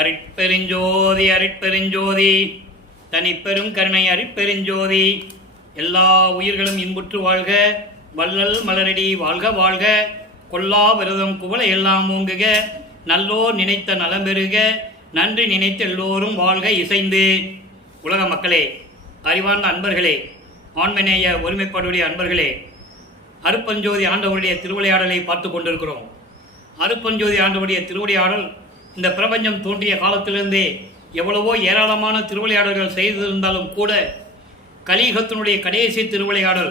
அருட்பெருஞ்சோதி அருட்பெருஞ்சோதி தனிப்பெரும் கருணை அருட்பெருஞ்சோதி. எல்லா உயிர்களும் இன்புற்று வாழ்க, வள்ளல் மலரடி வாழ்க வாழ்க. கொல்லா விரதம் குவளை எல்லாம் ஓங்குக, நல்லோர் நினைத்த நலம் பெறுக, நன்றி நினைத்த எல்லோரும் வாழ்க இசைந்து. உலக மக்களே, அறிவார்ந்த அன்பர்களே, ஆண்மநேய ஒருமைப்பாடுடைய அன்பர்களே, அருட்பெருஞ்சோதி ஆண்டவருடைய திருவிளையாடலை பார்த்து கொண்டிருக்கிறோம். அருட்பெருஞ்சோதி ஆண்டவருடைய திருவிளையாடல் இந்த பிரபஞ்சம் தோன்றிய காலத்திலிருந்தே எவ்வளவோ ஏராளமான திருவிளையாடல்கள் செய்திருந்தாலும் கூட கலியுகத்தினுடைய கடைசி திருவிளையாடல்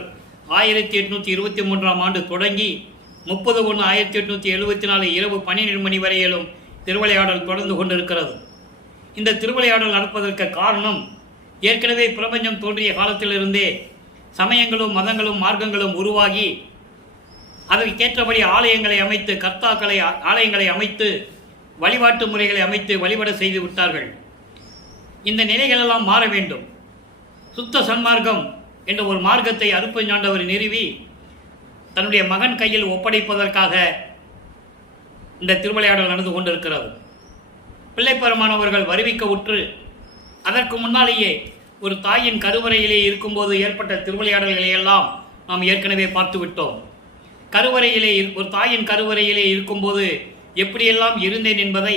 1823ஆம் ஆண்டு தொடங்கி 30/1/1874 இரவு 12 மணி வரையிலும் திருவிளையாடல் தொடர்ந்து கொண்டிருக்கிறது. இந்த திருவிளையாடல் நடப்பதற்கு காரணம், ஏற்கனவே பிரபஞ்சம் தோன்றிய காலத்திலிருந்தே சமயங்களும் மதங்களும் மார்க்கங்களும் உருவாகி அதற்கேற்றபடி ஆலயங்களை அமைத்து, கர்த்தாக்களை ஆலயங்களை அமைத்து, வழிபாட்டு முறைகளை அமைத்து வழிபட செய்து விட்டார்கள். இந்த நிலைகளெல்லாம் மாற வேண்டும். சுத்த சன்மார்க்கம் என்ற ஒரு மார்க்கத்தை அருட்பெருஞ்சாண்டவர் நிறுவி தன்னுடைய மகன் கையில் ஒப்படைப்பதற்காக இந்த திருவிளையாடல் நடந்து கொண்டிருக்கிறது. பிள்ளைப்பெருமானவர்கள் வருவிக்க உற்று அதற்கு முன்னாலேயே ஒரு தாயின் கருவறையிலே இருக்கும்போது ஏற்பட்ட திருவிளையாடல்களை எல்லாம் நாம் ஏற்கனவே பார்த்து விட்டோம். ஒரு தாயின் கருவறையிலே இருக்கும்போது எப்படியெல்லாம் இருந்தேன் என்பதை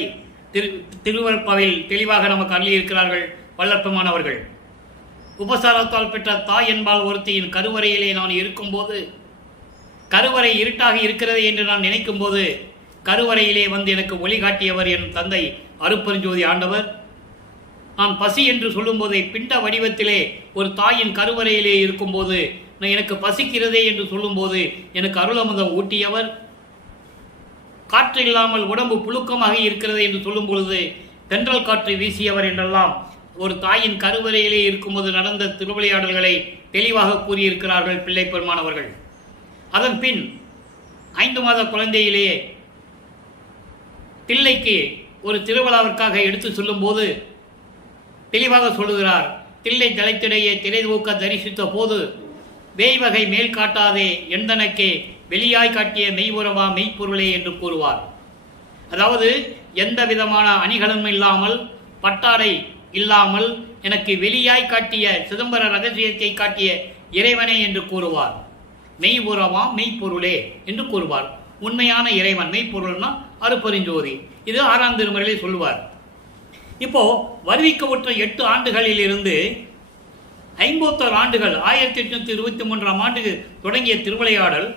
திருவருட்பாவில் தெளிவாக நமக்கு அருளியிருக்கிறார்கள் வல்லற்பெருமானவர்கள். உபசாரத்தால் பெற்ற தாய் என்பால் ஒருத்தியின் கருவறையிலே நான் இருக்கும்போது, கருவறை இருட்டாக இருக்கிறது என்று நான் நினைக்கும் போது கருவறையிலே வந்து எனக்கு ஒளி காட்டியவர் என் தந்தை அருட்பெருஞ்சோதி ஆண்டவர். நான் பசி என்று சொல்லும்போதே பிண்ட வடிவத்திலே ஒரு தாயின் கருவறையிலே இருக்கும்போது நான் எனக்கு பசிக்கிறதே என்று சொல்லும்போது எனக்கு அருளமுதம் ஊட்டியவர். காற்று இல்லாமல் உடம்பு புழுக்கமாக இருக்கிறது என்று சொல்லும் பொழுது தென்றல் காற்று வீசியவர் என்றெல்லாம் ஒரு தாயின் கருவறையிலே இருக்கும்போது நடந்த திருவிளையாடல்களை தெளிவாக கூறியிருக்கிறார்கள் பிள்ளை பெருமானவர்கள். அதன் பின் 5 மாத குழந்தையிலேயே தில்லைக்கு ஒரு திருவிழாவிற்காக எடுத்து சொல்லும் போது தெளிவாக சொல்லுகிறார். தில்லை தலைத்திடையே திரைதூக்க தரிசித்த போது வேய்வகை மேல் காட்டாதே எந்தனக்கே வெளியாய் காட்டிய மெய்வுறவா மெய்ப்பொருளே என்று கூறுவார். அதாவது எந்த விதமான அணிகளும் இல்லாமல், பட்டாடை இல்லாமல் எனக்கு வெளியாய் காட்டிய சிதம்பர ரகசியத்தை காட்டிய இறைவனே என்று கூறுவார். மெய்வுறவா மெய்ப்பொருளே என்று கூறுவார். உண்மையான இறைவன், மெய்ப்பொருள்னா அருட்பெருஞ்சோதி. இது 6ஆம் திருமுறையிலே சொல்லுவார். இப்போ வருவிக்க உற்ற 8 ஆண்டுகளில் இருந்து 51 ஆண்டுகள் 1823ஆம் ஆண்டுக்கு தொடங்கிய திருவிளையாடல்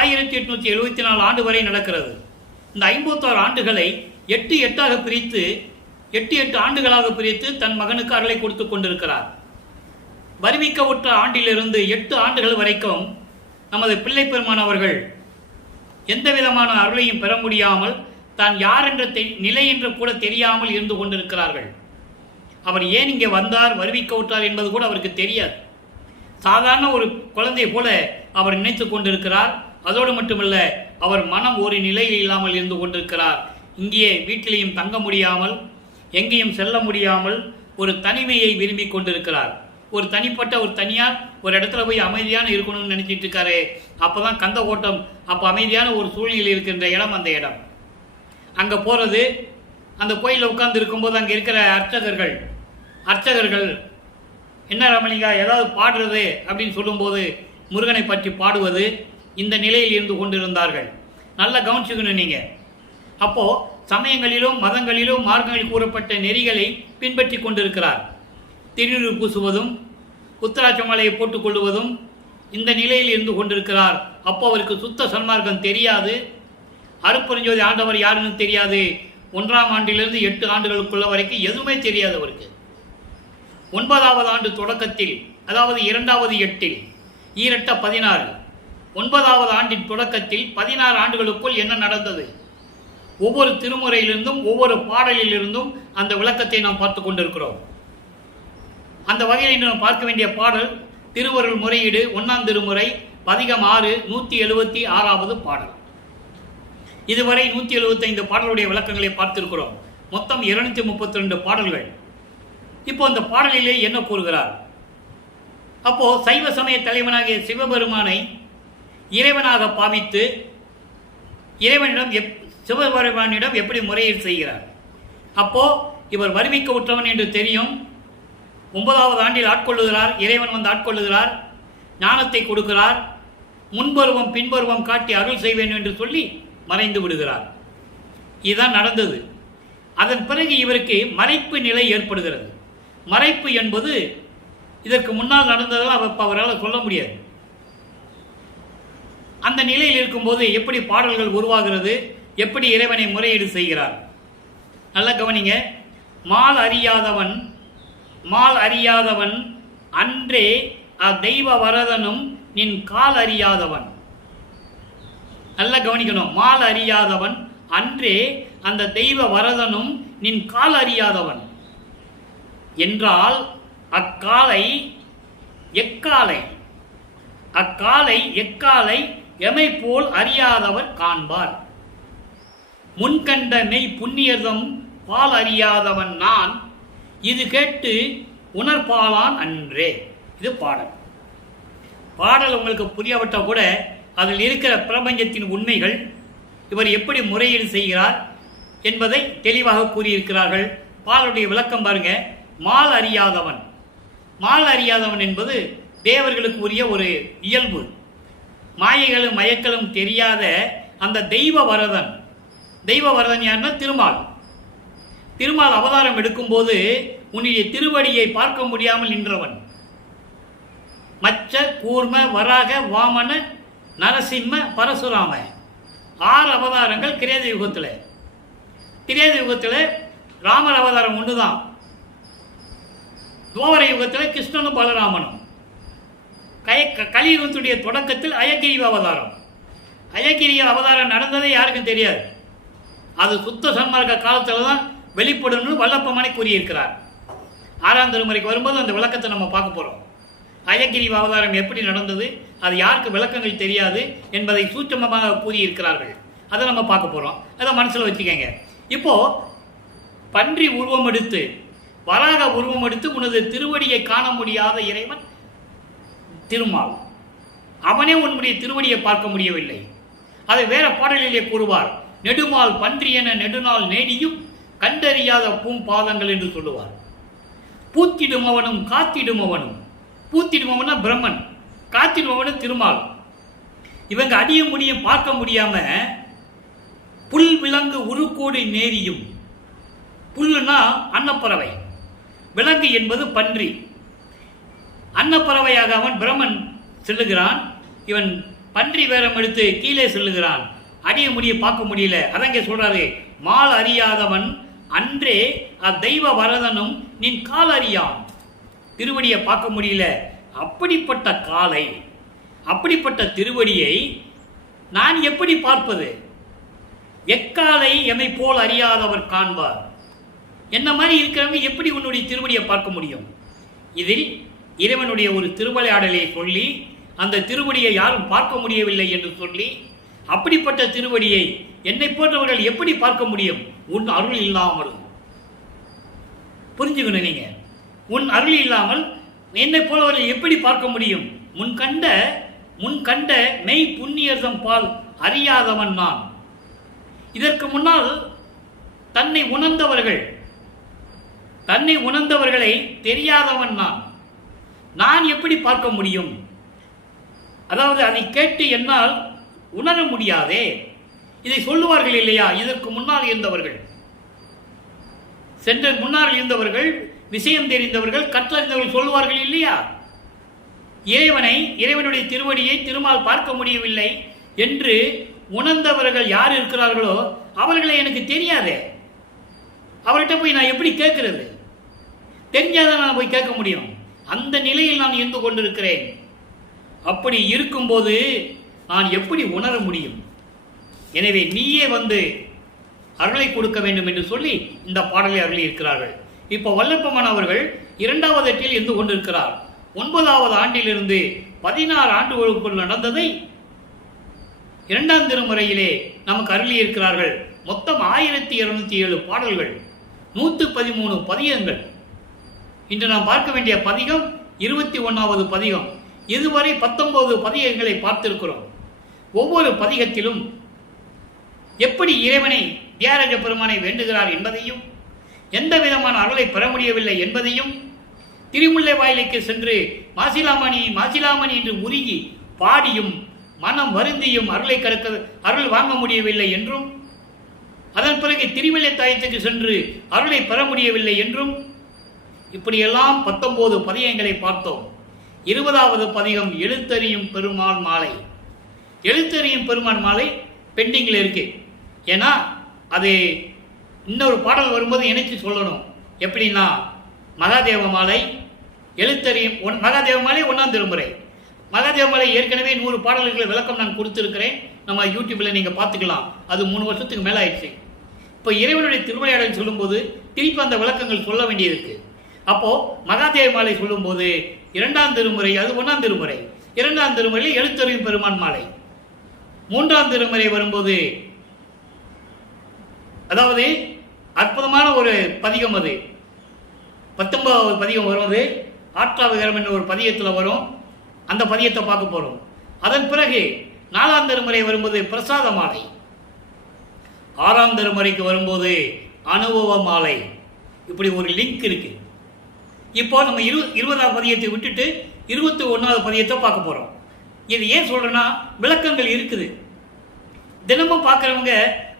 1874 ஆண்டு வரை நடக்கிறது. இந்த 51 ஆண்டுகளை 8 பிரித்து 8 ஆண்டுகளாக பிரித்து தன் மகனுக்கு அருளை கொடுத்து கொண்டிருக்கிறார். வருவிக்க உற்ற ஆண்டிலிருந்து 8 ஆண்டுகள் வரைக்கும் நமது பிள்ளை பெருமானவர்கள் எந்த விதமான அருளையும் பெற முடியாமல், தான் யார் என்ற நிலை என்று கூட தெரியாமல் இருந்து கொண்டிருக்கிறார்கள். அவர் ஏன் இங்கே வந்தார், வருவிக்க விட்டார் என்பது கூட அவருக்கு தெரியாது. சாதாரண ஒரு குழந்தை போல அவர் நினைத்து கொண்டிருக்கிறார். அதோடு மட்டுமல்ல, அவர் மனம் ஒரு நிலையில் இல்லாமல் இருந்து கொண்டிருக்கிறார். இங்கே வீட்டிலையும் தங்க முடியாமல், எங்கேயும் செல்ல முடியாமல் ஒரு தனிமையை விரும்பி கொண்டிருக்கிறார். ஒரு தனிப்பட்ட ஒரு தனியார் ஒரு இடத்துல போய் அமைதியான இருக்கணும்னு நினைச்சிட்டு இருக்காரு. அப்போதான் கந்த ஓட்டம், அப்போ அமைதியான ஒரு சூழ்நிலையில் இருக்கின்ற இடம் அந்த இடம். அங்கே போகிறது, அந்த கோயிலில் உட்கார்ந்து இருக்கும்போது அங்கே இருக்கிற அர்ச்சகர்கள் என்ன ரமணிகா ஏதாவது பாடுறது அப்படின்னு சொல்லும்போது முருகனை பற்றி பாடுவது, இந்த நிலையில் இருந்து கொண்டிருந்தார்கள். நல்லா கவனிச்சுக்கணும் நீங்கள். அப்போது சமயங்களிலும் மதங்களிலும் மார்க்கங்களில் கூறப்பட்ட நெறிகளை பின்பற்றி கொண்டிருக்கிறார். திருநீறு பூசுவதும் உத்தராட்ச மாலையை போட்டுக்கொள்வதும் இந்த நிலையில் இருந்து கொண்டிருக்கிறார். அப்போ அவருக்கு சுத்த சன்மார்க்கம் தெரியாது. அருட்பெருஞ்சோதி ஆண்டவர் யாருன்னு தெரியாது. 1ஆம் ஆண்டிலிருந்து 8 ஆண்டுகளுக்குள்ள வரைக்கும் எதுவுமே தெரியாது அவருக்கு. 9வது ஆண்டு தொடக்கத்தில், அதாவது 2வது 8 ஈரட்ட 16, 9வது ஆண்டின் தொடக்கத்தில் 16 ஆண்டுகளுக்குள் என்ன நடந்தது, ஒவ்வொரு திருமுறையிலிருந்தும் ஒவ்வொரு பாடலிலிருந்தும் அந்த விளக்கத்தை நாம் பார்த்து கொண்டிருக்கிறோம். அந்த வகையில் இன்று நாம் பார்க்க வேண்டிய பாடல் திருவருள் முறையீடு 1ஆம் திருமுறை பதிகம் 6 176வது பாடல். இதுவரை 175 பாடலுடைய விளக்கங்களை பார்த்திருக்கிறோம். மொத்தம் 232 பாடல்கள். இப்போ அந்த பாடலிலே என்ன கூறுகிறார்? அப்போ சைவ சமய தலைவனாகிய சிவபெருமானை இறைவனாக பாவித்து சிவபெருமானிடம் எப்படி முறையீடு செய்கிறார்? அப்போ இவர் வருவிக்க உற்றவன் என்று தெரியும். 9வது ஆண்டில் ஆட்கொள்ளுகிறார். இறைவன் வந்து ஆட்கொள்ளுகிறார், ஞானத்தை கொடுக்கிறார். முன்பருவம் பின்பருவம் காட்டி அருள் செய்வேன் என்று சொல்லி மறைந்து விடுகிறார். இதுதான் நடந்தது. அதன் பிறகு இவருக்கு மறைப்பு நிலை ஏற்படுகிறது. மறைப்பு என்பது இதற்கு முன்னால் நடந்ததெல்லாம் அவரால் சொல்ல முடியாது. அந்த நிலையில் இருக்கும்போது எப்படி பாடல்கள் உருவாகிறது, எப்படி இறைவனை முறையீடு செய்கிறார், நல்லா கவனிங்க. மால் அறியாதவன் அன்றே தெய்வ வரதனும் நின் கால் அறியாதவன். நல்லா கவனிக்கணும். மால் அறியாதவன் அன்றே அந்த தெய்வ வரதனும் நின் கால் அறியாதவன் என்றால் அக்காலை எக்காலை எமை போல் அறியாதவர் காண்பார். முன்கண்ட மெய் புண்ணியர்தம் பால் அறியாதவன் நான், இது கேட்டு உணர்பாலான் அன்றே. இது பாடல் உங்களுக்கு புரியப்பட்டால் கூட அதில் இருக்கிற பிரபஞ்சத்தின் உண்மைகள், இவர் எப்படி முறையீடு செய்கிறார் என்பதை தெளிவாக கூறியிருக்கிறார்கள். பாலுடைய விளக்கம் பாருங்க. மால் அறியாதவன் என்பது தேவர்களுக்கு உரிய ஒரு இயல்பு. மாயைகளும் மயக்களும் தெரியாத அந்த தெய்வ வரதன் யாருன்னா திருமால் அவதாரம் எடுக்கும்போது உன்னுடைய திருவடியை பார்க்க முடியாமல் நின்றவன். மச்ச கூர்ம வராக வாமன நரசிம்ம பரசுராம 6 அவதாரங்கள் கிரேத யுகத்தில் ராமர் அவதாரம் ஒன்றுதான். துவாபர யுகத்தில் கிருஷ்ணனும் பலராமனும். கலியுகத்துடைய தொடக்கத்தில் அயகிரி அவதாரம் நடந்ததே யாருக்கும் தெரியாது. அது சுத்த சன்மார்க்க காலத்தில் தான் வெளிப்படும் வல்லப்பமனை கூறியிருக்கிறார். 6ஆம் திருமுறைக்கு வரும்போது அந்த விளக்கத்தை நம்ம பார்க்க போகிறோம். அயகிரி அவதாரம் எப்படி நடந்தது, அது யாருக்கு விளக்கங்கள் தெரியாது என்பதை சூட்சமமாக கூறியிருக்கிறார்கள். அதை நம்ம பார்க்க போகிறோம். அதை மனசில் வச்சுக்கோங்க. இப்போ பன்றி உருவம் எடுத்து வராக உருவம் எடுத்து உனது திருவடியை காண முடியாத இறைவன் திருமால். அவனே உன்னுடைய திருவடியை பார்க்க முடியவில்லை. அதை வேற பாடலிலே கூறுவார். நெடுமால் பன்றி என நெடுநாள் நேடியும் கண்டறியாத பூம்பாதங்கள் என்று சொல்லுவார். பூத்திடுமவனும் காத்திடுமவனும், பூத்திடுமவனா பிரம்மன், காத்திடுமவனும் திருமால். இவங்க அடிய முடியும் பார்க்க முடியாம புல் விலங்கு உருக்கோடு நேரியும். புல்லுனா அன்னப்பறவை, விலங்கு என்பது பன்றி. அன்னப்பறவையாக அவன் பிரம்மன் செல்லுகிறான். இவன் பன்றி வேரம் எடுத்து கீழே செல்லுகிறான். அடிய முடிய பார்க்க முடியல. அதங்க சொல்றாரு, மால் அறியாதவன் அன்றே அத்தெய்வ வரதனும் நின் கால் அறியான். திருவடியை பார்க்க முடியல. அப்படிப்பட்ட காலை, அப்படிப்பட்ட திருவடியை நான் எப்படி பார்ப்பது? எக்காலை எமை போல் அறியாதவர் காண்பார். என்ன மாதிரி இருக்கிறவங்க எப்படி உன்னுடைய திருவடியை பார்க்க முடியும்? இதில் இறைவனுடைய ஒரு திருவிளையாடலை சொல்லி அந்த திருவடியை யாரும் பார்க்க முடியவில்லை என்று சொல்லி, அப்படிப்பட்ட திருவடியை என்னை போன்றவர்கள் எப்படி பார்க்க முடியும்? உன் அருள் இல்லாமல். புரிஞ்சுக்கணும் நீங்க. உன் அருள் இல்லாமல் என்னை போலவர்கள் எப்படி பார்க்க முடியும்? முன்கண்ட மெய் புண்ணியர்தம் பால் அறியாதவன் நான். இதற்கு முன்னால் தன்னை உணர்ந்தவர்களை தெரியாதவன் நான் எப்படி பார்க்க முடியும்? அதாவது அதை கேட்டு என்னால் உணர முடியாதே. இதை சொல்லுவார்கள் இல்லையா? இதற்கு முன்னால் இருந்தவர்கள், முன்னால் இருந்தவர்கள், விஷயம் தெரிந்தவர்கள், கற்றறிந்தவர்கள் சொல்லுவார்கள் இல்லையா? இறைவனுடைய திருவடியை திருமால் பார்க்க முடியவில்லை என்று உணர்ந்தவர்கள் யார் இருக்கிறார்களோ அவர்களை எனக்கு தெரியாதே. அவர்கிட்ட போய் நான் எப்படி கேட்கிறது? தெரிஞ்சாதான் நான் போய் கேட்க முடியும். அந்த நிலையில் நான் இருந்து கொண்டிருக்கிறேன். அப்படி இருக்கும்போது நான் எப்படி உணர முடியும்? எனவே நீயே வந்து அருளை கொடுக்க வேண்டும் என்று சொல்லி இந்த பாடலை அருளி இருக்கிறார்கள். இப்போ வல்லப்பமன் அவர்கள் 2வது எட்டில் இருந்து கொண்டிருக்கிறார். 9வது ஆண்டிலிருந்து 16 ஆண்டுகளுக்குள் நடந்ததை 2ஆம் திருமுறையிலே நமக்கு அருளி இருக்கிறார்கள். மொத்தம் 1207 பாடல்கள், 113 பதிகங்கள். இன்று நாம் பார்க்க வேண்டிய பதிகம் 21வது பதிகம். இதுவரை 19 பதிகங்களை பார்த்திருக்கிறோம். ஒவ்வொரு பதிகத்திலும் எப்படி இறைவனை தியாகராஜ பெருமானை வேண்டுகிறார் என்பதையும், எந்த விதமான அருளை பெற முடியவில்லை என்பதையும், திருமுல்லை வாயிலுக்கு சென்று மாசிலாமணி மாசிலாமணி என்று உருகி பாடியும் மனம் வருந்தியும் அருள் வாங்க முடியவில்லை என்றும், அதன் பிறகு திருவல்லைத்தாயத்துக்கு சென்று அருளை பெற முடியவில்லை என்றும், இப்படியெல்லாம் 19 பதிகங்களை பார்த்தோம். 20வது பதிகம் எழுத்தறியும் பெருமான் மாலை. எழுத்தறியும் பெருமான் மாலை பெண்டிங்கில் இருக்கு. ஏன்னா அது இன்னொரு பாடல் வரும்போது இணைச்சு சொல்லணும். எப்படின்னா, மகாதேவ மாலை, எழுத்தறியும் மகாதேவ மாலை 1ஆம் திருமுறை. மகாதேவ மாலை ஏற்கனவே 100 பாடல்களை விளக்கம் நான் கொடுத்துருக்கிறேன். நம்ம யூடியூப்ல நீங்க பார்த்துக்கலாம். அது 3 வருஷத்துக்கு மேல ஆயிடுச்சு. இப்போ இறைவனுடைய திருவிளையாடல் சொல்லும்போது திருப்பி அந்த விளக்கங்கள் சொல்ல வேண்டியிருக்கு. அப்போ மகாதேவ மாலை சொல்லும்போது 2ஆம் திருமுறை, அது 1ஆம் திருமுறை. 2ஆம் திருமுறையில் எழுத்தறியும் பெருமான் மாலை. 3ஆம் திருமுறை வரும்போது, அதாவது அற்புதமான ஒரு பதிகம், அது 19வது பதிகம் வருவது ஆற்றாவிகரம் என்ற ஒரு பதிகத்தில் வரும். அந்த பதியத்தை பார்க்க போறோம். அதன் பிறகு 4ஆம் திருமுறை வரும்போது பிரசாத மாலை. 6ஆம் திருமுறைக்கு வரும்போது அனுபவ மாலை. இப்படி ஒரு லிங்க் இருக்கு. இப்போ நம்ம 20வது பதியத்தை விட்டுட்டு 21வது பதியத்தை பார்க்க போறோம். இது ஏன் சொல்றேன்னா, விளக்கங்கள் இருக்குது. தினமும் பார்க்குறவங்க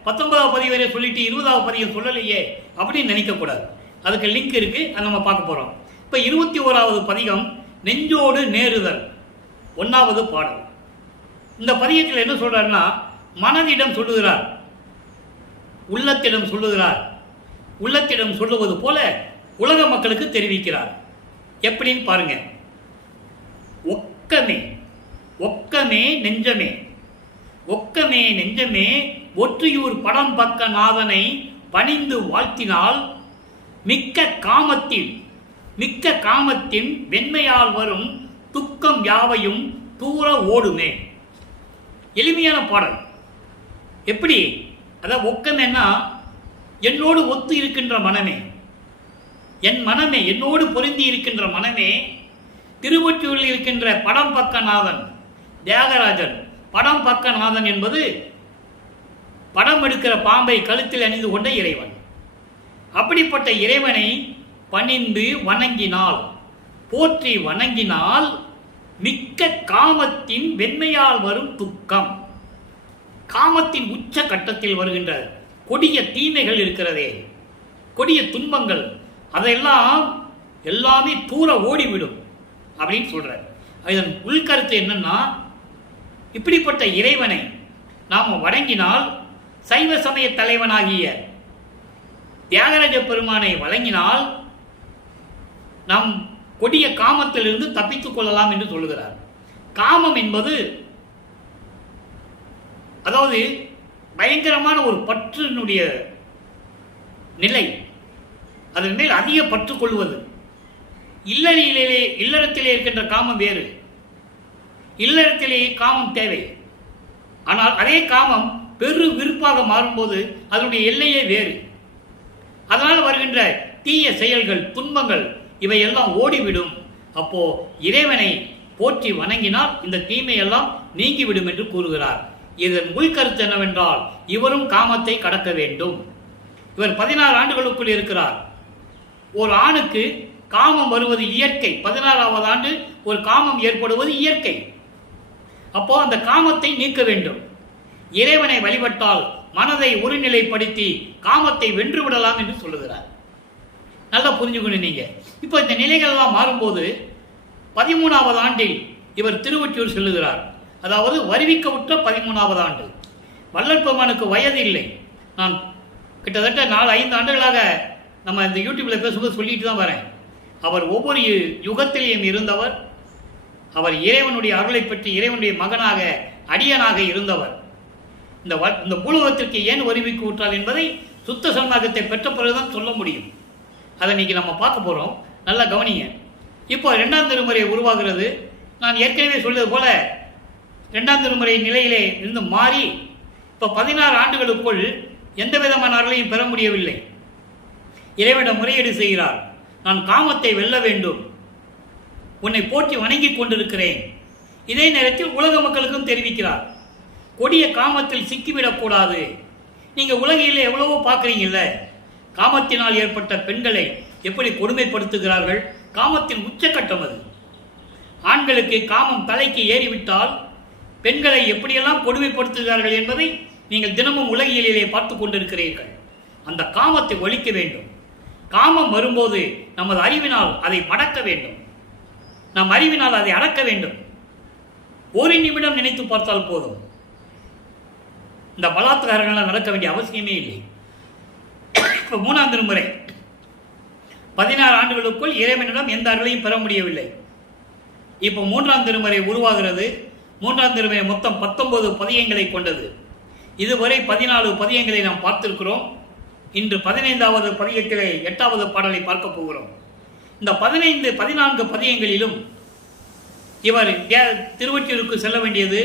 19வது பதிவு வரை சொல்லிட்டு 20வது பதியம் சொல்லலையே அப்படின்னு நினைக்கக்கூடாது. அதுக்கு லிங்க் இருக்கு, அதை நம்ம பார்க்க போறோம். இப்போ 21வது பதிகம் நெஞ்சோடு நேருதல், 1வது பாடல். இந்த பதியத்தில் என்ன சொல்றாருன்னா, மனதிடம் சொல்லுகிறார், உள்ளத்திடம் சொல்லுகிறார். உள்ளத்திடம் சொல்லுவது போல உலக மக்களுக்கு தெரிவிக்கிறார். எப்படின்னு பாருங்க. ஒக்கமே ஒக்கமே நெஞ்சமே, ஒக்கமே நெஞ்சமே ஒற்றியூர் படம் பக்க நாதனை பணிந்து வாழ்த்தினால் மிக்க காமத்தின் வெண்மையால் வரும் துக்கம் யாவையும் தூர ஓடுமே. எளிமையான பாடல். எப்படி? அதான் ஒக்கமேன்னா, என்னோடு ஒத்து இருக்கின்ற மனமே, என் மனமே, என்னோடு பொருந்தி இருக்கின்ற மனமே, திருவொற்றியூரில் இருக்கின்ற படம் பக்கநாதன் தியாகராஜன். படம் பக்கநாதன் என்பது படம் எடுக்கிற பாம்பை கழுத்தில் அணிந்து கொண்ட இறைவன். அப்படிப்பட்ட இறைவனை பணிந்து வணங்கினால், போற்றி வணங்கினால் மிக்க காமத்தின் வெண்மையால் வரும் துக்கம், காமத்தின் உச்ச கட்டத்தில் வருகின்ற கொடிய தீமைகள் இருக்கிறதே, கொடிய துன்பங்கள், அதெல்லாம் எல்லாமே தூர ஓடிவிடும் அப்படின்னு சொல்றார். இதன் உள்கருத்து என்னன்னா, இப்படிப்பட்ட இறைவனை நாம் வணங்கினால், சைவ சமய தலைவனாகிய தியாகராஜ பெருமானை வழங்கினால் நாம் கொடிய காமத்திலிருந்து தப்பித்துக் கொள்ளலாம் என்று சொல்லுகிறார். காமம் என்பது அதாவது பயங்கரமான ஒரு பற்றினுடைய நிலை, அதன் மேல் அதிக பற்று கொள்வது. இல்லறத்திலே இருக்கின்ற காமம் வேறு, இல்லறத்திலேயே காமம் தேவை. ஆனால் அதே காமம் பெரு விருப்பாக மாறும்போது அதனுடைய எல்லையே வேறு. அதனால் வருகின்ற தீய செயல்கள், துன்பங்கள் இவையெல்லாம் ஓடிவிடும். அப்போ இறைவனை போற்றி வணங்கினால் இந்த தீமையெல்லாம் நீங்கிவிடும் என்று கூறுகிறார். இதன் உள்கருத்து என்னவென்றால், இவரும் காமத்தை கடக்க வேண்டும். இவர் 16 ஆண்டுகளுக்குள் இருக்கிறார். ஒரு ஆணுக்கு காமம் வருவது இயற்கை. 16வது ஆண்டு ஒரு காமம் ஏற்படுவது இயற்கை. அப்போ அந்த காமத்தை நீக்க வேண்டும். இறைவனை வழிபட்டால் மனதை ஒருநிலைப்படுத்தி காமத்தை வென்று விடலாம் என்று சொல்லுகிறார். நல்லா புரிஞ்சுக்கணும் நீங்க. இப்போ இந்த நிலைகள் எல்லாம் மாறும்போது 13வது ஆண்டில் இவர் திருவொற்றியூர் செல்லுகிறார். அதாவது வருவிக்க உற்ற 13வது ஆண்டு. வள்ளல் பெருமானுக்கு வயது இல்லை. நான் கிட்டத்தட்ட 4-5 ஆண்டுகளாக நம்ம இந்த யூடியூப்ல பேசும்போது சொல்லிட்டு தான் வரேன். அவர் ஒவ்வொரு யுகத்திலேயும் இருந்தவர். அவர் இறைவனுடைய அருளை பற்றி இறைவனுடைய மகனாக அடியனாக இருந்தவர். இந்த பூலோகத்திற்கு ஏன் வருவிக்கு ஊற்றார் என்பதை சுத்த சன்மார்க்கத்தை பெற்ற பிறகுதான் சொல்ல முடியும். அதை இன்னைக்கு நம்ம பார்க்க போறோம். நல்லா கவனிங்க. இப்போ 2ஆம் திருமுறை உருவாகிறது. நான் ஏற்கனவே சொல்வது போல 2ஆம் திருமுறை நிலையிலே இருந்து மாறி இப்போ 16 ஆண்டுகளுக்குள் எந்த விதமான அருளையும் பெற முடியவில்லை. இறைவனிடம் முறையீடு செய்கிறார். நான் காமத்தை வெல்ல வேண்டும், உன்னை போற்றி வணங்கி கொண்டிருக்கிறேன். இதே நேரத்தில் உலக மக்களுக்கும் தெரிவிக்கிறார், கொடிய காமத்தில் சிக்கிவிடக்கூடாது. நீங்க உலகில் எவ்வளவோ பார்க்குறீங்கல்ல, காமத்தினால் ஏற்பட்ட பெண்களை எப்படி கொடுமைப்படுத்துகிறார்கள். காமத்தின் உச்சக்கட்டம் அது. ஆண்களுக்கு காமம் தலைக்கு ஏறிவிட்டால் பெண்களை எப்படியெல்லாம் கொடுமைப்படுத்துகிறார்கள் என்பதை நீங்கள் தினமும் உலகியலிலே பார்த்து கொண்டிருக்கிறீர்கள். அந்த காமத்தை ஒழிக்க வேண்டும். காமம் வரும்போது நமது அறிவினால் அதை மடக்க வேண்டும். நம் அறிவினால் அதை அடக்க வேண்டும். ஒரு நிமிடம் நினைத்து பார்த்தால் போதும். இந்த பலாத்காரங்களால் நடக்க வேண்டிய அவசியமே இல்லை. இப்போ 3ஆம் திருமுறை 16 ஆண்டுகளுக்குள் இறைவனிடம் எந்த அருளையும் பெற முடியவில்லை. இப்போ 3ஆம் திருமுறை உருவாகிறது. 3ஆம் திருமுறை மொத்தம் 19 பதியங்களை கொண்டது. இதுவரை 14 பதியங்களை நாம் பார்த்திருக்கிறோம். இன்று 15வது பதியத்திலே 8வது பாடலை பார்க்க போகிறோம். இந்த 14 பதியங்களிலும் இவர் திருவொற்றியூருக்கு செல்ல வேண்டியது.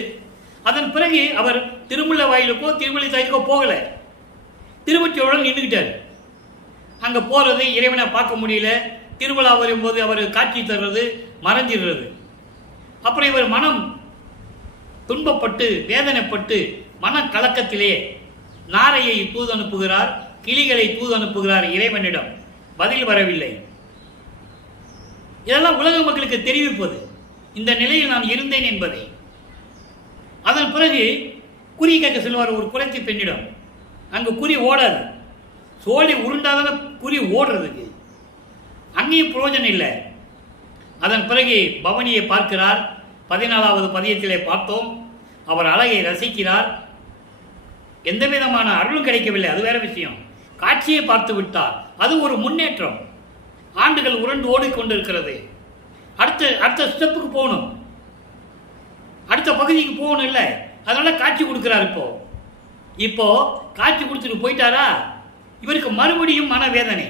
அதன் பிறகு அவர் திருமுல்லை வாயிலுக்கோ திருமலை சாயிலுக்கோ போகல, திருவொற்றியூருடன் நின்றுக்கிட்டார். அங்கே போகிறது, இறைவனை பார்க்க முடியல. திருவிழா வரும்போது அவர் காட்சி தர்றது மறைஞ்சிடுறது. அப்புறம் இவர் மனம் துன்பப்பட்டு வேதனைப்பட்டு மன கலக்கத்திலே நாரையை தூது அனுப்புகிறார், கிளிகளை தூது அனுப்புகிறார். இறைவனிடம் பதில் வரவில்லை. இதெல்லாம் உலக மக்களுக்கு தெரிவிப்பது இந்த நிலையில் நான் இருந்தேன் என்பதை. அதன் பிறகு குறி கேட்க செல்வார் ஒரு குறைச்சி பெண்ணிடம். அங்கு குறி ஓடாது, சோழி உருண்டாதான குறி ஓடுறதுக்கு. அங்கேயும் பிரயோஜனம் இல்லை. அதன் பிறகு பவனியை பார்க்கிறார். 14வது பதியத்திலே பார்த்தோம். அவர் அழகை ரசிக்கிறார். எந்த விதமான அருளும் கிடைக்கவில்லை, அது வேற விஷயம். காட்சியை பார்த்து விட்டார். அது ஒரு முன்னேற்றம். ஆண்டுகள் உருண்டு ஓடிக்கொண்டிருக்கிறது. அடுத்த ஸ்டெப்புக்கு போகணும், அடுத்த பகுதிக்கு போகணும். இல்லை, அதனால காட்சி கொடுக்கிறார். இப்போ காட்சி கொடுத்துட்டு போயிட்டாரா, இவருக்கு மறுபடியும் மனவேதனை.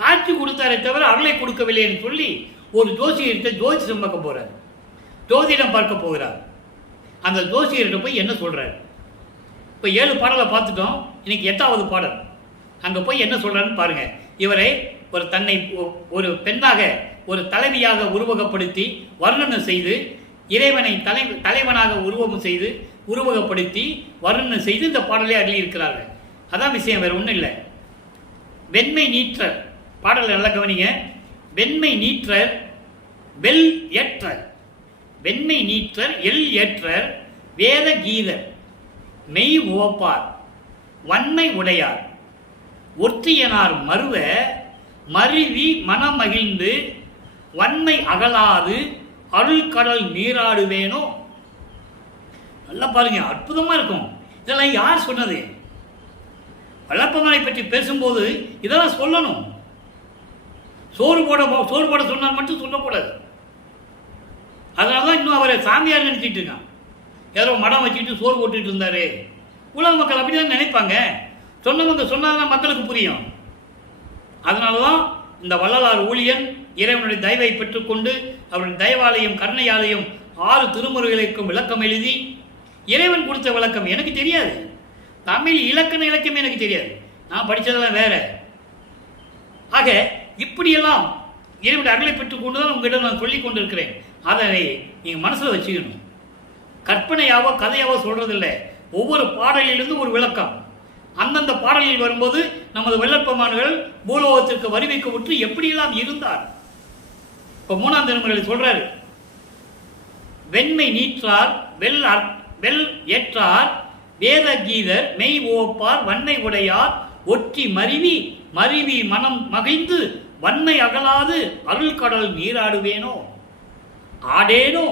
காட்சி கொடுத்தாரே தவிர அருளை கொடுக்கவில்லை என்று சொல்லி ஒரு ஜோசியர்கிட்ட ஜோதிடம் பார்க்க போறார், ஜோதிடம் பார்க்க போகிறார். அந்த ஜோசியர்கிட்ட போய் என்ன சொல்றார்? இப்போ 7 பாடலை பார்த்துட்டோம், இன்னைக்கு 8வது பாடல். அங்கே போய் என்ன சொல்றாருன்னு பாருங்க. இவரை தன்னை ஒரு பெண்ணாக ஒரு தலைவியாக உருவகப்படுத்தி வர்ணனை செய்து, இறைவனை தலைவனாக உருவகப்படுத்தி வர்ணனை செய்து இந்த பாடலை அள்ளி இருக்கிறார்கள். அதான் விஷயம், வேற ஒன்றும் இல்லை. வெண்மை நீற்றர் பாடல் நல்லா கவனிங்க. வெண்மை நீற்றர் வெல் ஏற்றர், வெண்மை நீற்றர் எல் ஏற்றர் வேத கீதர் மெய் உவப்பார் வன்மை உடையார் ஒற்றியனார் மருவ மருவி மனமகிழ்ந்து வன்மை அகலாது அருள் கடல் நீராடுவேனோ. நல்லா பாருங்க, அற்புதமா இருக்கும். இதெல்லாம் யார் சொன்னது? வல்லப்பமானை பற்றி பேசும்போது இதெல்லாம் சொல்லணும். சோறு போட சொன்னால் மட்டும் சொல்லக்கூடாது. அதனாலதான் இன்னும் அவரை சாமியார் நினைச்சிட்டு இருக்கான். ஏதோ மடம் வச்சுக்கிட்டு சோறு போட்டுட்டு இருந்தாரு. உலக மக்கள் அப்படிதான் நினைப்பாங்க. சொன்னவங்க சொன்னாதான் மக்களுக்கு புரியும். அதனாலதான் இந்த வள்ளலார் ஊழியன் இறைவனுடைய தயவை பெற்றுக்கொண்டு அவருடைய தயவாலயம் கருணையாலயம் 6 திருமுறைகளுக்கும் விளக்கம் எழுதி, இறைவன் கொடுத்த விளக்கம் எனக்கு தெரியாது, தமிழ் இலக்கியமே எனக்கு தெரியாது, நான் படித்ததெல்லாம் வேற. ஆக இப்படியெல்லாம் இறைவனுடைய அருளை பெற்றுக்கொண்டு தான் உங்ககிட்ட நான் சொல்லிக் கொண்டிருக்கிறேன். அதனை நீங்கள் மனசில் வச்சுக்கணும். கற்பனையாவோ கதையாவோ சொல்றதில்லை. ஒவ்வொரு பாடலிலிருந்து ஒரு விளக்கம். அந்தந்த பாடலில் வரும்போது நமது வெள்ளப்பமான்கள் பூலோகத்திற்கு வரிவைக்கப்பட்டு எப்படியெல்லாம் இருந்தார். இப்போ 3ஆம் திருமுறையில் சொல்றாரு, வெண்மை நீற்றார் வெல் ஏற்றார் வேத கீதர் மெய் ஓப்பார் வன்மை உடையார் ஒற்றி மருவி மனம் மகிழ்ந்து வன்மை அகலாது அருள் கடல் நீராடுவேனோ ஆடேனோ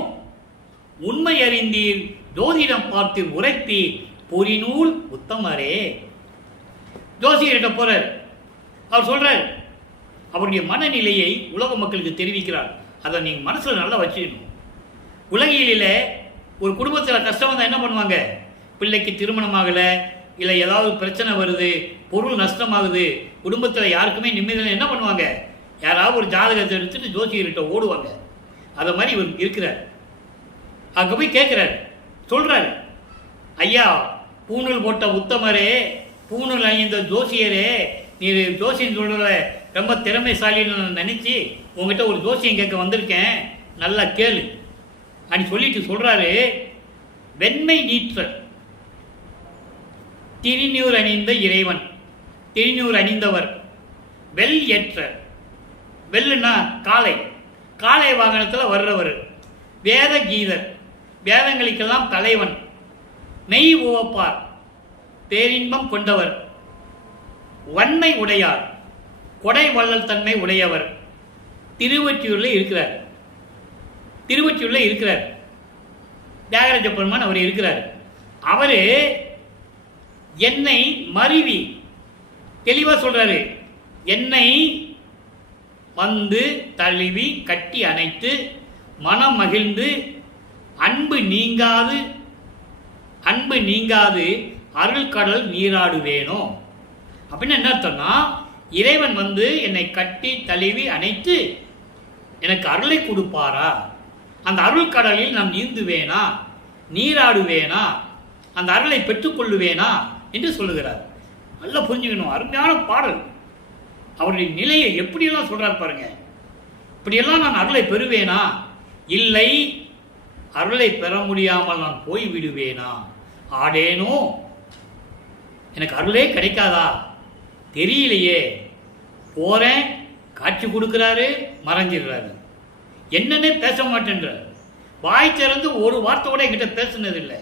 உண்மை அறிந்தீர் ஜோதிடம் பார்த்து உரைப்பி பொறிநூல் உத்தமரே. ஜோசியர்கிட்ட போறார். அவர் சொல்றார், அவருடைய மனநிலையை உலக மக்களுக்கு தெரிவிக்கிறார். அதை நீங்க மனசுல நல்லா வச்சுக்கணும். உலகியலில் ஒரு குடும்பத்தில் கஷ்டம் வந்தால் என்ன பண்ணுவாங்க? பிள்ளைக்கு திருமணம் ஆகலை, இல்லை ஏதாவது பிரச்சனை வருது, பொருள் நஷ்டமாகுது, குடும்பத்தில் யாருக்குமே நிம்மதியில் என்ன பண்ணுவாங்க? யாராவது ஒரு ஜாதகத்தை எடுத்துட்டு ஜோசியர்கிட்ட ஓடுவாங்க. அதை மாதிரி இவர் இருக்கிறார். அங்கே போய் கேட்குறார், சொல்றாரு, ஐயா பூணூல் போட்ட உத்தமரே, பூணூல் அணிந்த ஜோசியரே, நீ ஜோசியம் சொல்ற ரொம்ப திறமைசாலின்னு நான் நினைச்சு உங்ககிட்ட ஒரு ஜோசியம் கேட்க வந்திருக்கேன், நல்லா கேளு அப்படின்னு சொல்லிட்டு சொல்றாரு. வெண்மை நீற்றர் திருநீர் அணிந்த இறைவன், திருநூறு அணிந்தவர், வெல் ஏற்ற, வெல்லுன்னா காளை, காளை வாகனத்தில் வர்றவர், வேத கீதர், வேதங்களுக்கெல்லாம் தலைவன், மெய் உவப்பார், பேரின்பம் கொண்டவர், வன்மை உடையார், கொடை வள்ளல் தன்மை உடையவர், திருவொற்றியூரில் இருக்கிறார். திருவொற்றியூரில் இருக்கிறார் தியாகராஜ பெருமான் அவர் இருக்கிறார். அவர் என்னை மருவி தெளிவாக சொல்றாரு, என்னை வந்து தழுவி கட்டி அணைத்து மனம் மகிழ்ந்து அன்பு நீங்காது அருள் கடல் நீராடுவேனோ அப்படின்னு என்ன அர்த்தம்னா, இறைவன் வந்து என்னை கட்டி தழுவி அணைத்து எனக்கு அருளை கொடுப்பாரா, அந்த அருள் கடலில் நான் நீந்துவேனா, நீராடுவேனா, அந்த அருளை பெற்றுக்கொள்ளுவேனா என்று சொல்லுகிறார். நல்லா புரிஞ்சுக்கணும். அருமையான பாடல். அவருடைய நிலையை எப்படியெல்லாம் சொல்றார் பாருங்க. இப்படியெல்லாம் நான் அருளை பெறுவேனா, இல்லை அருளை பெற முடியாமல் நான் போய் விடுவேனா, ஆடேனோ, எனக்கு அருளே கிடைக்காதா தெரியலையே, போறேன், காட்சி கொடுக்கிறாரு, மறைஞ்சிடுறாரு, என்னன்னே பேச மாட்டேன்றார். வாய் திறந்து ஒரு வார்த்தை கூட என்கிட்ட பேசுனதில்லை.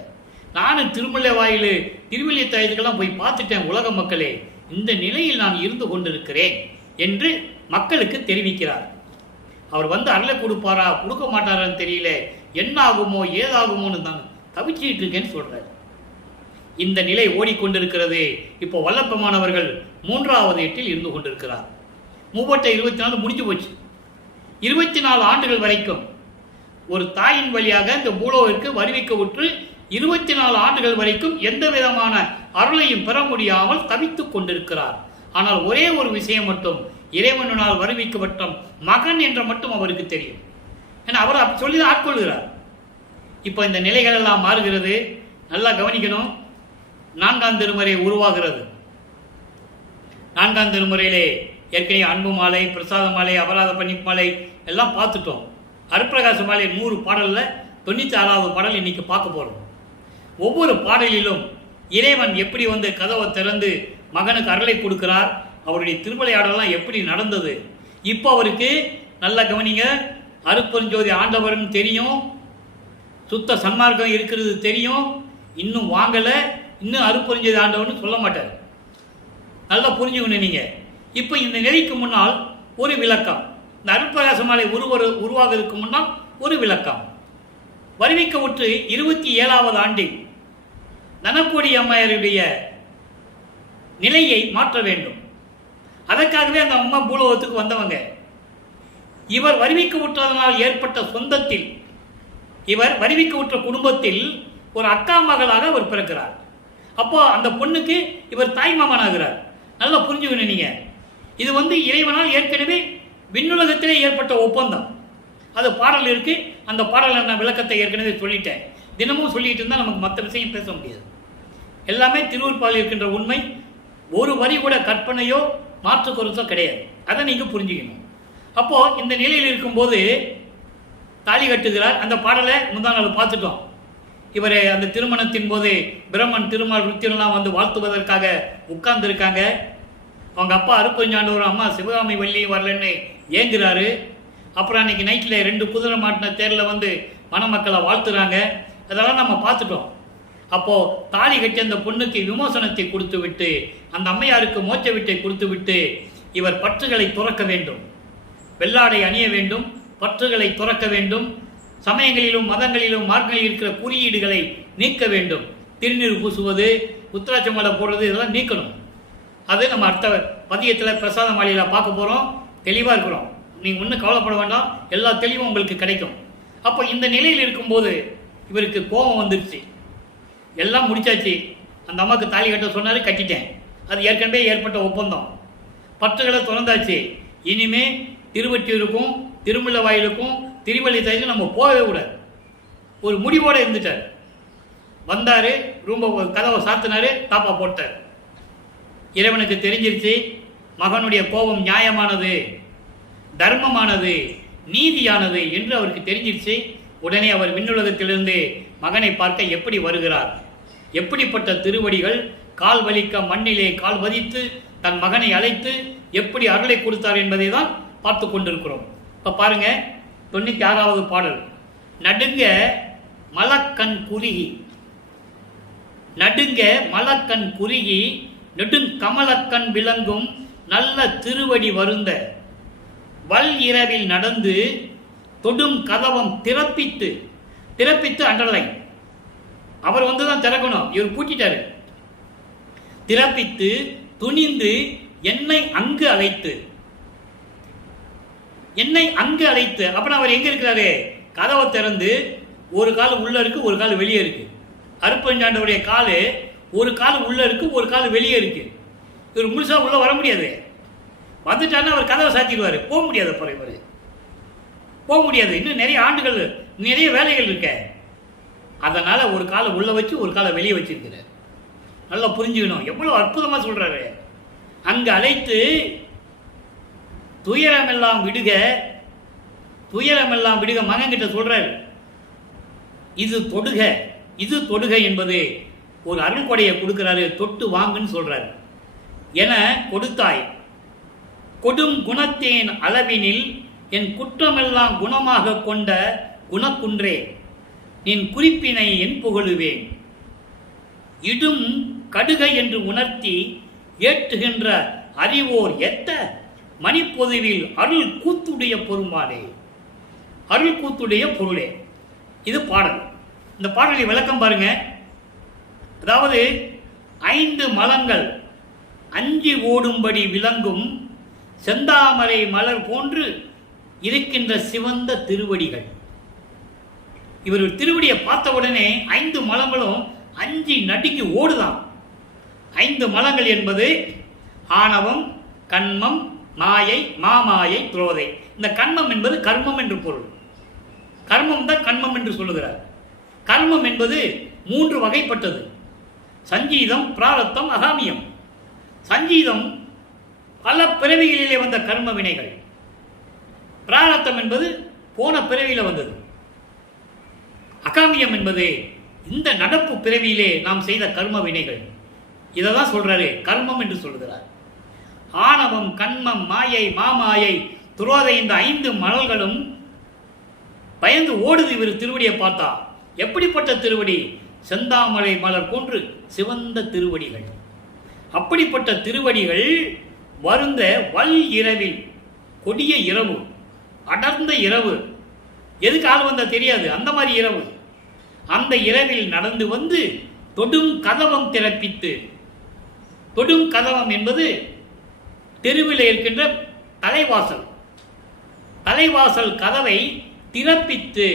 நானும் திருமலை வாயில் திருவள்ளியத்தாயத்துக்கெல்லாம் போய் பார்த்துட்டேன். உலக மக்களே, இந்த நிலையில் நான் இருந்து கொண்டிருக்கிறேன் என்று மக்களுக்கு தெரிவிக்கிறார். அவர் வந்து அருளை கொடுப்பாரா கொடுக்க மாட்டாரான்னு தெரியல, என்ன ஆகுமோ ஏதாகுமோன்னு தான் தவிச்சிட்டு இருக்கேன்னு சொல்றாரு. இந்த நிலை ஓடிக்கொண்டிருக்கிறது. இப்போ வல்லப்பெருமானவர்கள் 3வது எட்டில் இருந்து கொண்டிருக்கிறார். 24 முடிஞ்சு போச்சு. 24 ஆண்டுகள் வரைக்கும் ஒரு தாயின் வழியாக இந்த பூலோவிற்கு வருவிக்க உற்று 24 ஆண்டுகள் வரைக்கும் எந்த விதமான அருளையும் பெற முடியாமல் தவித்துக் கொண்டிருக்கிறார். ஆனால் ஒரே ஒரு விஷயம் மட்டும், இறைவனால் வருவிக்கப்பட்ட மகன் என்ற மட்டும் அவருக்கு தெரியும். ஏன்னா அவர் சொல்லிதான் ஆட்கொள்கிறார். இப்போ இந்த நிலைகள் எல்லாம் மாறுகிறது. நல்லா கவனிக்கணும். 4ஆம் திருமுறை உருவாகிறது. 4ஆம் திருமுறையிலே ஏற்கனவே அன்பு மாலை, பிரசாத மாலை, அபராத பணிப்பு மாலை எல்லாம் பார்த்துட்டோம். அருட்பிரகாச மாலை 100 பாடலில் 96வது பாடல் இன்னைக்கு பார்க்க போகிறோம். ஒவ்வொரு பாடலிலும் இறைவன் எப்படி வந்து கதவை திறந்து மகனுக்கு அருளை கொடுக்கிறார், அவருடைய திருவிளையாடலாம் எப்படி நடந்தது. இப்போ அவருக்கு நல்ல கவனிங்க, அருட்பெருஞ்சோதி ஆண்டவரும் தெரியும், சுத்த சன்மார்க்கம் இருக்கிறது தெரியும், இன்னும் வாங்கலை, இன்னும் அருட்பெருஞ்சோதி ஆண்டவர்னு சொல்ல மாட்டார். நல்லா புரிஞ்சுக்கணும் நீங்கள். இப்போ இந்த நிலைக்கு முன்னால் ஒரு விளக்கம், இந்த அருட்பிரகாச மாலை உருவாகிறதுக்கு முன்னால் ஒரு விளக்கம். வருவிக்க உற்று 27வது ஆண்டில் தனக்கோடி அம்மையாருடைய நிலையை மாற்ற வேண்டும். அதற்காகவே அந்த அம்மா பூலோகத்துக்கு வந்தவங்க. இவர் வருவிக்க உற்றதனால் ஏற்பட்ட சொந்தத்தில், இவர் வருவிக்க உற்ற குடும்பத்தில் ஒரு அக்கா மகளாக அவர் பிறக்கிறார். அப்போ அந்த பொண்ணுக்கு இவர் தாய் மாமனாகிறார். நல்லா புரிஞ்சுக்கணும் நீங்க. இது வந்து இறைவனால் ஏற்கனவே விண்ணுலகத்திலே ஏற்பட்ட ஒப்பந்தம். அது பாடல் இருக்கு. அந்த பாடல் என்ன விளக்கத்தை ஏற்கனவே சொல்லிட்டேன். தினமும் சொல்லிட்டு இருந்தால் நமக்கு மற்ற விஷயம் பேச முடியாது. எல்லாமே திருவருட்பால் இருக்கின்ற உண்மை. ஒரு வரி கூட கற்பனையோ மாற்று கருத்தோ கிடையாது. அதை நீங்கள் புரிஞ்சுக்கணும். அப்போ இந்த நிலையில் இருக்கும்போது தாலி கட்டுகிறார். அந்த பாடலை முந்தா நாள் பார்த்துட்டோம். இவர் அந்த திருமணத்தின் போது பிரம்மன் திருமால் ருத்திரெல்லாம் வந்து வாழ்த்துவதற்காக உட்கார்ந்து இருக்காங்க. அவங்க அப்பா அருட்பெருஞ்சாண்டவர், அம்மா சிவகாமி வள்ளி வரலன்னு ஏங்குறாரு. அப்புறம் அன்னைக்கு நைட்டில் 2 குதிரை மாட்டின தேரில் வந்து மணமக்களை வாழ்த்துறாங்க. அதெல்லாம் நம்ம பார்த்துட்டோம். அப்போது தாலி கட்டி அந்த பொண்ணுக்கு விமோசனத்தை கொடுத்து விட்டு, அந்த அம்மையாருக்கு மோட்ச வீட்டை கொடுத்து விட்டு, இவர் பற்றுகளை துறக்க வேண்டும், வெள்ளாடை அணிய வேண்டும், பற்றுகளை துறக்க வேண்டும், சமயங்களிலும் மதங்களிலும் மார்க்கங்களில் இருக்கிற குறியீடுகளை நீக்க வேண்டும். திருநீர் பூசுவது, உத்திராட்ச மாலை போடுறது, இதெல்லாம் நீக்கணும். அது நம்ம அடுத்த பதியத்தில் பிரசாத மாலையில் பார்க்க போகிறோம். தெளிவாக இருக்கிறோம். நீங்கள் ஒன்றும் கவலைப்பட வேண்டாம், எல்லா தெளிவும் உங்களுக்கு கிடைக்கும். அப்போ இந்த நிலையில் இருக்கும்போது இவருக்கு கோபம் வந்துருச்சு. எல்லாம் முடிச்சாச்சு. அந்த அம்மாவுக்கு தாலி கட்ட சொன்னார், கட்டிட்டேன். அது ஏற்கனவே ஏற்பட்ட ஒப்பந்தம். பற்றுகளை திறந்தாச்சு. இனிமே திருவொற்றியூருக்கும் திருமுல்லை வாயிலுக்கும் திருவள்ளித்தாய்க்கும் நம்ம போகவே கூடாது. ஒரு முடிவோடு இருந்துட்டார். வந்தார், ரொம்ப கதவை சாத்தினார், தாப்பா போட்டார். இறைவனுக்கு தெரிஞ்சிருச்சு மகனுடைய கோபம் நியாயமானது, தர்மமானது, நீதியானது என்று அவருக்கு தெரிஞ்சிருச்சு. உடனே அவர் விண்ணுலகத்திலிருந்து மகனை பார்க்க எப்படி வருகிறார், எப்படிப்பட்ட திருவடிகள், கால் வலிக்க மண்ணிலே கால் பதித்து தன் மகனை அழைத்து எப்படி அருளை கொடுத்தார் என்பதை தான் பார்த்து கொண்டிருக்கிறோம். இப்போ பாருங்க 96வது பாடல். நடுங்க மலக்கண் குறுகி, நடுங்க மலக்கண் குறுகி நெடுங்கமலக்கண் விளங்கும் நல்ல திருவடி வருந்த வல் இரவில் நடந்து தொடும் கதவம் திறப்பித்து, திறப்பித்து அண்டர்லைன், அவர் வந்து தான் திறக்கணும், இவர் பூட்டிட்டாரு. திறப்பித்து துணிந்து என்னை அங்கு அழைத்து, என்னை அங்கு அழைத்து. அப்புறம் அவர் எங்க இருக்கிறாரு? கதவை திறந்து ஒரு கால் உள்ள இருக்கு, ஒரு கால் வெளியே இருக்கு. அருப்பஞ்சாண்டவருடைய காலு ஒரு கால் உள்ள இருக்கு, ஒரு கால் வெளியே இருக்கு. இவர் முழுசா உள்ள வர முடியாது. வந்துட்டாருன்னா அவர் கதவை சாத்திடுவாரு, போக முடியாது. அப்புறம் இவர் போக முடியாது. இன்னும் நிறைய ஆண்டுகள், நிறைய வேலைகள் இருக்க. அதனால ஒரு காலை உள்ள வச்சு ஒரு காலை வெளியே வச்சிருக்கிறார். நல்லா புரிஞ்சுக்கணும். எவ்வளவு அற்புதமா சொல்றாரு. அங்கு அழைத்து துயரமெல்லாம் விடுக, துயரமெல்லாம் விடுக மகன் கிட்ட சொல்றாரு. இது தொடுக, இது தொடுக என்பது ஒரு அருள் கொடையை கொடுக்கிறாரு. தொட்டு வாங்குன்னு சொல்றாரு. என கொடுத்தாய் கொடும் குணத்தேன் அளவினில் என் குற்றமெல்லாம் குணமாக கொண்ட குணக்குன்றே நின் குறிப்பினை என் புகழுவேன். இடும் கடுகை என்று உணர்த்தி ஏற்றுகின்ற அறிவோர் எத்த மணிப்பொதுவில் அருள் கூத்துடைய பொருமானே, அருள் கூத்துடைய பொருளே. இது பாடல். இந்த பாடலை விளக்கம் பாருங்க. அதாவது 5 மலங்கள் அஞ்சி ஓடும்படி விளங்கும் செந்தாமரை மலர் போன்று இருக்கின்ற சிவந்த திருவடிகள். இவர் திருவடியை பார்த்த உடனே 5 மலங்களும் அஞ்சி நடுங்கி ஓடுதான். 5 மலங்கள் என்பது ஆணவம், கண்மம், மாயை, மாமாயை, துரோதை. இந்த கண்மம் என்பது கர்மம் என்று பொருள். கர்மம் தான் கண்மம் என்று சொல்லுகிறார். கர்மம் என்பது 3 வகைப்பட்டது: சஞ்சீதம், பிராரத்தம், அகாமியம். சஞ்சீதம் பல பிறவிகளிலே வந்த கர்ம வினைகள். பிராரத்தம் என்பது போன பிறவியில் வந்தது. அகாமியம் என்பது இந்த நடப்பு பிறவியிலே நாம் செய்த கர்ம வினைகள். இதை தான் சொல்றாரு கர்மம் என்று சொல்கிறார். ஆணவம், கண்மம், மாயை, மாமாயை, துரோதை, இந்த 5 மலர்களும் பயந்து ஓடுது இவர் திருவடியை பார்த்தா. எப்படிப்பட்ட திருவடி? செந்தாமரை மலர் போன்று சிவந்த திருவடிகள். அப்படிப்பட்ட திருவடிகள் வருந்த வல் இரவில், கொடிய இரவு, அடர்ந்த இரவு. எதுக்கு ஆள் வந்தா தெரியாது, அந்த மாதிரி இரவு. அந்த இரவில் நடந்து வந்து தொடும் கதவம் திறப்பித்து, தொடும் கதவம் என்பது தெருவில் இருக்கின்ற தலைவாசல். தலைவாசல் கதவை திறப்பித்து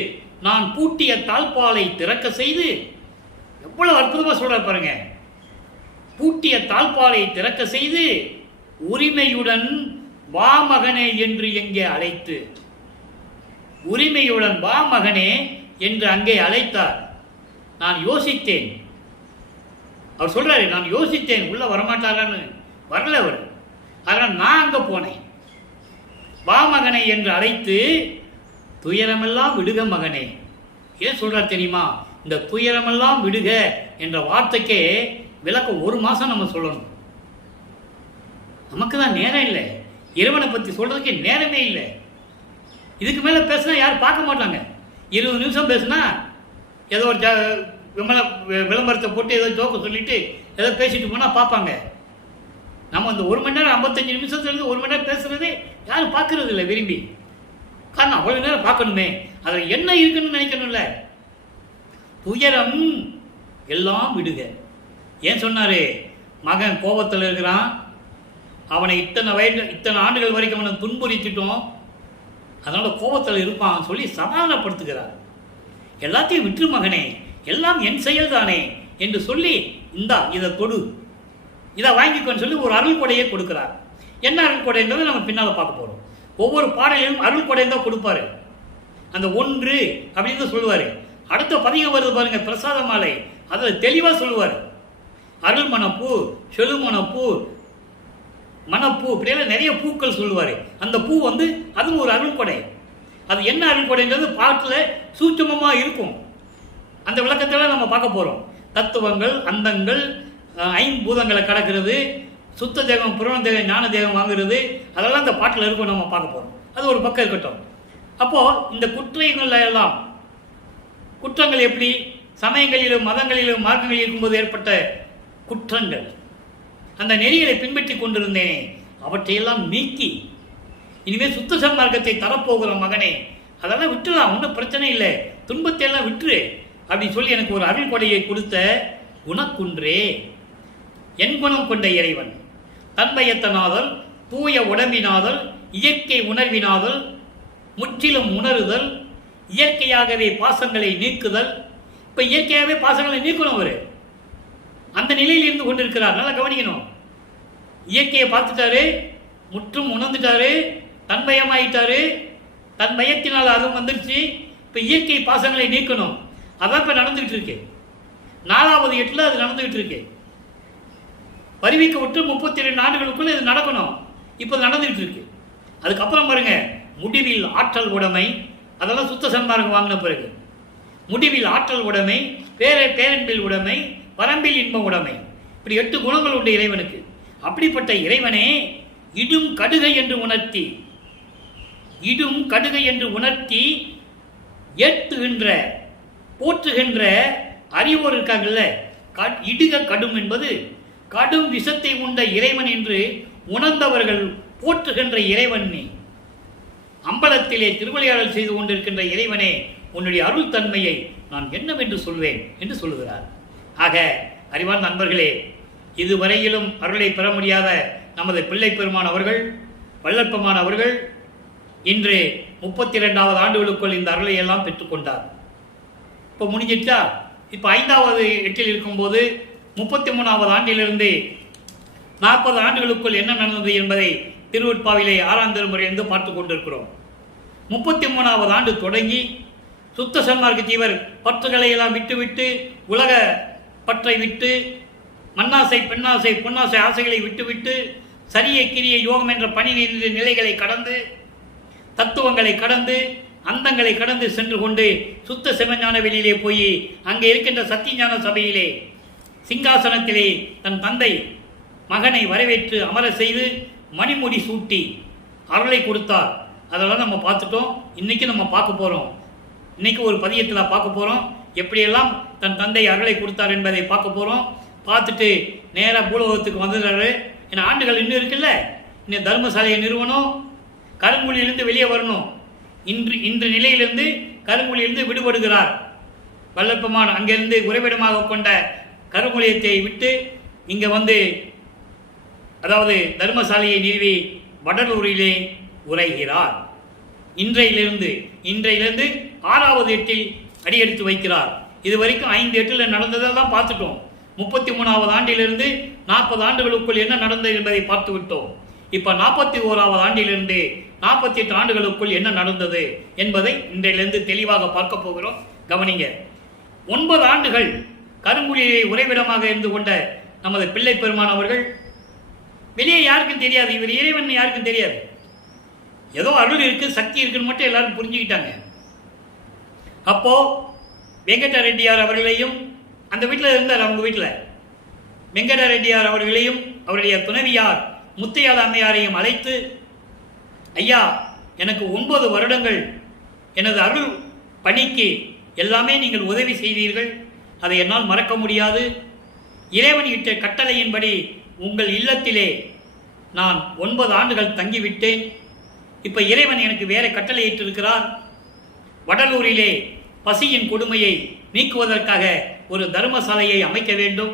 நான் பூட்டிய தாழ்பாலை திறக்க செய்து, எவ்வளவு அற்புதமா சொல்றார் பாருங்க. பூட்டிய தாழ்பாலை திறக்க செய்து உரிமையுடன் வா மகனே என்று எங்கே அழைத்து, உரிமையுடன் வா மகனே என்று அங்கே அழைத்தார். நான் யோசித்தேன். அவர் சொல்றாரு, நான் யோசித்தேன் உள்ள வரமாட்டாரான்னு. வரல அவர். அதனால் நான் அங்க போனேன். வா மகனை என்று அழைத்து துயரமெல்லாம் விடுக மகனே. ஏன் சொல்றார் தெரியுமா? இந்த துயரமெல்லாம் விடுக என்ற வார்த்தைக்கே விளக்கம் 1 மாசம் நம்ம சொல்லணும். நமக்கு தான் நேரம் இல்லை. இறைவனை பற்றி சொல்றதுக்கு நேரமே இல்லை. இதுக்கு மேல பேசினா யாரும் பார்க்க மாட்டாங்க. 20 நிமிஷம் பேசினா ஏதோ ஒரு விளம்பரத்தை போட்டு ஏதோ ஜோக்க சொல்லிட்டு ஏதோ பேசிட்டு போனா பார்ப்பாங்க. நம்ம இந்த 1 மணி நேரம் 55 நிமிஷத்துலேருந்து 1 மணி நேரம் பேசுறதே யாரும் பார்க்கறது இல்லை விரும்பி. காரணம் அவ்வளவு நேரம் பார்க்கணுமே, அதில் என்ன இருக்குன்னு நினைக்கணும்ல. துயரம் எல்லாம் விடுக. ஏன் சொன்னாரு? மகன் கோபத்தில் இருக்கிறான், அவனை இத்தனை ஆண்டுகள் வரைக்கும் அவனை துன்புறுத்திட்டோம், அதனால கோபத்தில் இருப்பான் சொல்லி சமாதானப்படுத்துகிறார். எல்லாத்தையும் விற்று மகனே, எல்லாம் என் செயல் தானே என்று சொல்லி இதை கொடு, இதை வாங்கிக்கோன்னு சொல்லி ஒரு அருள் கொடையை கொடுக்கிறார். என்ன அருள் கொடைன்றது நம்ம பின்னால் பார்க்க போறோம். ஒவ்வொரு பாடலையும் அருள் கொடை தான் கொடுப்பாரு. அந்த 1 அப்படின்னு தான் சொல்லுவாரு. அடுத்த பதிகம் வருது பாருங்க, பிரசாத மாலை, அதில் தெளிவா சொல்லுவார். அருள் மணப்பூ, செழு மணப்பூ, மணப்பூ, இப்படியெல்லாம் நிறைய பூக்கள் சொல்லுவார். அந்த பூ வந்து அதுவும் ஒரு அருள் கொடை. அது என்ன அருள் கொடைன்றது பாட்டில் சூட்சமமாக இருக்கும். அந்த விளக்கத்தில் நம்ம பார்க்க போகிறோம். தத்துவங்கள், அந்தங்கள், 5 பூதங்களை கடக்கிறது, சுத்த தேகம், புரண தேகம், ஞான தேகம் வாங்குறது, அதெல்லாம் இந்த பாட்டில் இருக்கும். நம்ம பார்க்க போகிறோம். அது ஒரு பக்கம் இருக்கட்டும். அப்போது இந்த குற்றங்கள் எல்லாம், குற்றங்கள் எப்படி சமயங்களிலும் மதங்களிலும் மார்க்கங்களில் இருக்கும்போது ஏற்பட்ட குற்றங்கள், அந்த நெறிகளை பின்பற்றி கொண்டிருந்தேன், அவற்றையெல்லாம் நீக்கி இனிமேல் சுத்த சன்மார்க்கத்தை தரப்போகிற மகனே, அதெல்லாம் விட்டுலாம், ஒன்றும் பிரச்சனை இல்லை, துன்பத்தை எல்லாம் விட்டுரு அப்படின்னு சொல்லி எனக்கு ஒரு அருள் கொடையை கொடுத்த குணக்குன்றே, என் குணம் கொண்ட இறைவன், தன்மயத்தனாதல், தூய உடம்பினாதல், இயற்கை உணர்வினாதல், முற்றிலும் உணருதல், இயற்கையாகவே பாசங்களை நீக்குதல். இப்போ இயற்கையாகவே பாசங்களை நீக்கணும். அவர் அந்த நிலையில் இருந்து கொண்டிருக்கிறார். நல்லா கவனிக்கணும். இயற்கையை பார்த்துட்டாரு, முற்றும் உணர்ந்துட்டாரு, தன்மயமாயிட்டாரு, தன்மயத்தினால் அதுவும் வந்துருச்சு. இப்போ இயற்கை பாசங்களை நீக்கணும். அதான் இப்போ நடந்துகிட்டு இருக்கு. 4வது எட்டில் அது நடந்துகிட்டு இருக்கு. வருவிக்க விட்டு 32 ஆண்டுகளுக்குள்ள இது நடக்கணும். இப்போ நடந்துகிட்டு இருக்கு. அதுக்கப்புறம் பாருங்க, முடிவில் ஆற்றல் உடைமை, அதெல்லாம் சுத்த சன்மார்க்கம் வாங்கின பிறகு முடிவில் ஆற்றல் உடைமை, பேரன்பில் உடைமை, வரம்பில் இன்பம் உடைமை, இப்படி 8 குணங்கள் உண்டு இறைவனுக்கு. அப்படிப்பட்ட இறைவனே இடும் கடுகை என்று உணர்த்தி, இடும் கடுகை என்று உணர்த்தி ஏற்றுகின்ற போற்றுகின்ற அறிவோர் இருக்காங்கல்ல. இடுக கடும் என்பது கடும் விஷத்தை உண்ட இறைவன் என்று உணர்ந்தவர்கள் போற்றுகின்ற இறைவன் நீ. அம்பலத்திலே திருவிளையாடல் செய்து கொண்டிருக்கின்ற இறைவனே, உன்னுடைய அருள் தன்மையை நான் என்னவென்று சொல்வேன் என்று சொல்லுகிறார். ஆக அறிவார்ந்த நண்பர்களே, இதுவரையிலும் அருளை பெற முடியாத நமது பிள்ளை பெருமான் அவர்கள், வல்லற்பமான் அவர்கள் இன்று 32வது ஆண்டுகளுக்குள் இந்த அருளை எல்லாம் பெற்றுக்கொண்டார். இப்போ முடிஞ்சிட்டா. இப்போ 5வது எட்டில் இருக்கும்போது 33வது ஆண்டிலிருந்து 40 ஆண்டுகளுக்குள் என்ன நடந்தது என்பதை திருவெட்பாவிலே 6ஆம் திருமுறையிலிருந்து பார்த்து கொண்டிருக்கிறோம். 33வது ஆண்டு தொடங்கி சுத்த சன்மார்க்க தீவர் பற்றுகளை எல்லாம் விட்டுவிட்டு, உலக பற்றை விட்டு, மண்ணாசை, பெண்ணாசை, பொன்னாசை ஆசைகளை விட்டுவிட்டு, சரிய கிரிய யோகம் என்ற 12 நிலைகளை கடந்து, தத்துவங்களை கடந்து, அந்தங்களை கடந்து சென்று கொண்டு சுத்த சிவஞான வெளியிலே போய் அங்கே இருக்கின்ற சத்தியஞான சபையிலே சிங்காசனத்திலே தன் தந்தை மகனை வரவேற்று அமர செய்து மணிமுடி சூட்டி அருளை கொடுத்தார். அதெல்லாம் நம்ம பார்த்துட்டோம். இன்னைக்கு நம்ம பார்க்க போகிறோம். இன்னைக்கு ஒரு பதியத்தில் பார்க்க போகிறோம். எப்படியெல்லாம் தன் தந்தை அருளை கொடுத்தார் என்பதை பார்க்க போகிறோம். பார்த்துட்டு நேராக பூலோகத்துக்கு வந்துடுறாரு. ஏன்னா ஆண்டுகள் இன்னும் இருக்குல்ல, இன்னும் தர்மசாலையை நிறுவனம், கருங்குழியிலிருந்து வெளியே வரணும். இன்று நிலையிலிருந்து கருங்குழியிலிருந்து விடுபடுகிறார் வல்லற்பமான். அங்கிருந்து உறைவிடமாக கொண்ட கருங்குழியத்தை விட்டு இங்கே வந்து, அதாவது தர்மசாலையை நிறுவி வடலூரிலே உரைகிறார். இன்றையிலிருந்து 6வது எட்டில் அடியெடுத்து வைக்கிறார். இது வரைக்கும் 5 எட்டில் நடந்ததெல்லாம் பார்த்துட்டோம். 33வது ஆண்டிலிருந்து 40 ஆண்டுகளுக்குள் என்ன நடந்தது என்பதை பார்த்து விட்டோம். இப்போ 41வது ஆண்டிலிருந்து 48 ஆண்டுகளுக்குள் என்ன நடந்தது என்பதை இன்றையிலிருந்து தெளிவாக பார்க்க போகிறோம். கவனிங்க. 9 ஆண்டுகள் கருங்குழியை உறைவிடமாக இருந்து கொண்ட நமது பிள்ளை பெருமான் அவர்கள் வெளியே யாருக்கும் தெரியாது. இவர் இறைவன் யாருக்கும் தெரியாது. ஏதோ அருள் இருக்கு, சக்தி இருக்குன்னு மட்டும் எல்லாரும் புரிஞ்சுக்கிட்டாங்க. அப்போ வெங்கட ரெட்டியார் அவர்களையும், அந்த வீட்டில் இருந்தார், அவங்க வீட்டில் வெங்கட ரெட்டியார் அவர்களையும் அவருடைய துணைவியார் முத்தையாத அம்மையாரையும் அழைத்து, ஐயா, எனக்கு 9 வருடங்கள் எனது அருள் பணிக்கு எல்லாமே நீங்கள் உதவி செய்தீர்கள். அதை என்னால் மறக்க முடியாது. இறைவன் இட்ட கட்டளையின்படி உங்கள் இல்லத்திலே நான் 9 ஆண்டுகள் தங்கிவிட்டேன். இப்போ இறைவன் எனக்கு வேற கட்டளை இட்டிருக்கிறார். வடலூரிலே பசியின் கொடுமையை நீக்குவதற்காக ஒரு தர்மசாலையை அமைக்க வேண்டும்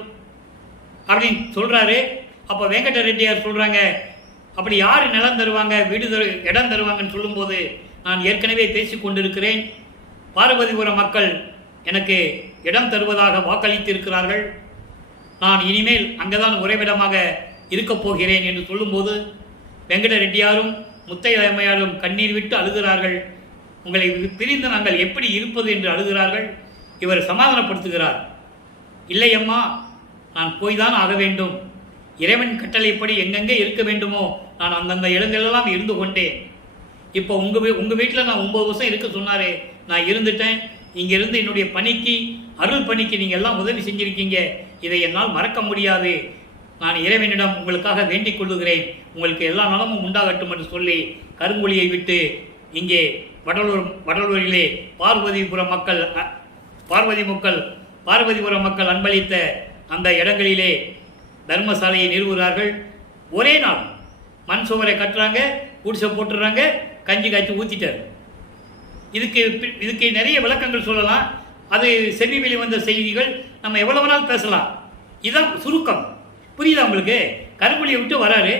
அப்படின்னு சொல்றாரு. அப்போ வெங்கட ரெட்டியார் சொல்றாங்க, அப்படி யார் நிலம் தருவாங்க, வீடு இடம் தருவாங்கன்னு சொல்லும்போது, நான் ஏற்கனவே பேசி கொண்டிருக்கிறேன். பார்வதிபுரம் மக்கள் எனக்கு இடம் தருவதாக வாக்களித்திருக்கிறார்கள். நான் இனிமேல் அங்கேதான் உறைவிடமாக இருக்கப் போகிறேன் என்று சொல்லும்போது வெங்கட ரெட்டியாரும் முத்தையம்மையாரும் கண்ணீர் விட்டு அழுகிறார்கள். உங்களை பிரிந்து நாங்கள் எப்படி இருப்பது என்று அழுகிறார்கள். இவர் சமாதானப்படுத்துகிறார். இல்லை அம்மா, நான் போய்தான் ஆக வேண்டும். இறைவன் கட்டளைப்படி எங்கெங்கே இருக்க வேண்டுமோ நான் அந்தந்த இடங்களெல்லாம் இருந்து கொண்டேன். இப்போ உங்கள் வீட்டில் நான் 9 வருஷம் இருக்க சொன்னாரே, நான் இருந்துட்டேன். இங்கிருந்து என்னுடைய பணிக்கு, அருள் பணிக்கு நீங்கள் எல்லாம் உதவி செஞ்சுருக்கீங்க. இதை என்னால் மறக்க முடியாது. நான் இறைவனிடம் உங்களுக்காக வேண்டிக் கொள்ளுகிறேன், உங்களுக்கு எல்லா நலமும் உண்டாகட்டும் என்று சொல்லி கருங்குழியை விட்டு இங்கே வடலூரிலே பார்வதிபுரம் மக்கள் அன்பளித்த அந்த இடங்களிலே தர்மசாலையை நிறுவுகிறார்கள். ஒரே நாள் மண் சுவரை கட்டுறாங்க, குடிசை போட்டுறாங்க, கஞ்சி காய்ச்சி ஊற்றிட்டார். இதுக்கு நிறைய விளக்கங்கள் சொல்லலாம். அது செவி வெளிவந்த செய்திகள், நம்ம எவ்வளவு நாள் பேசலாம். இதான் சுருக்கம். புரியுதா உங்களுக்கு? கருங்குழியை விட்டு வராரு,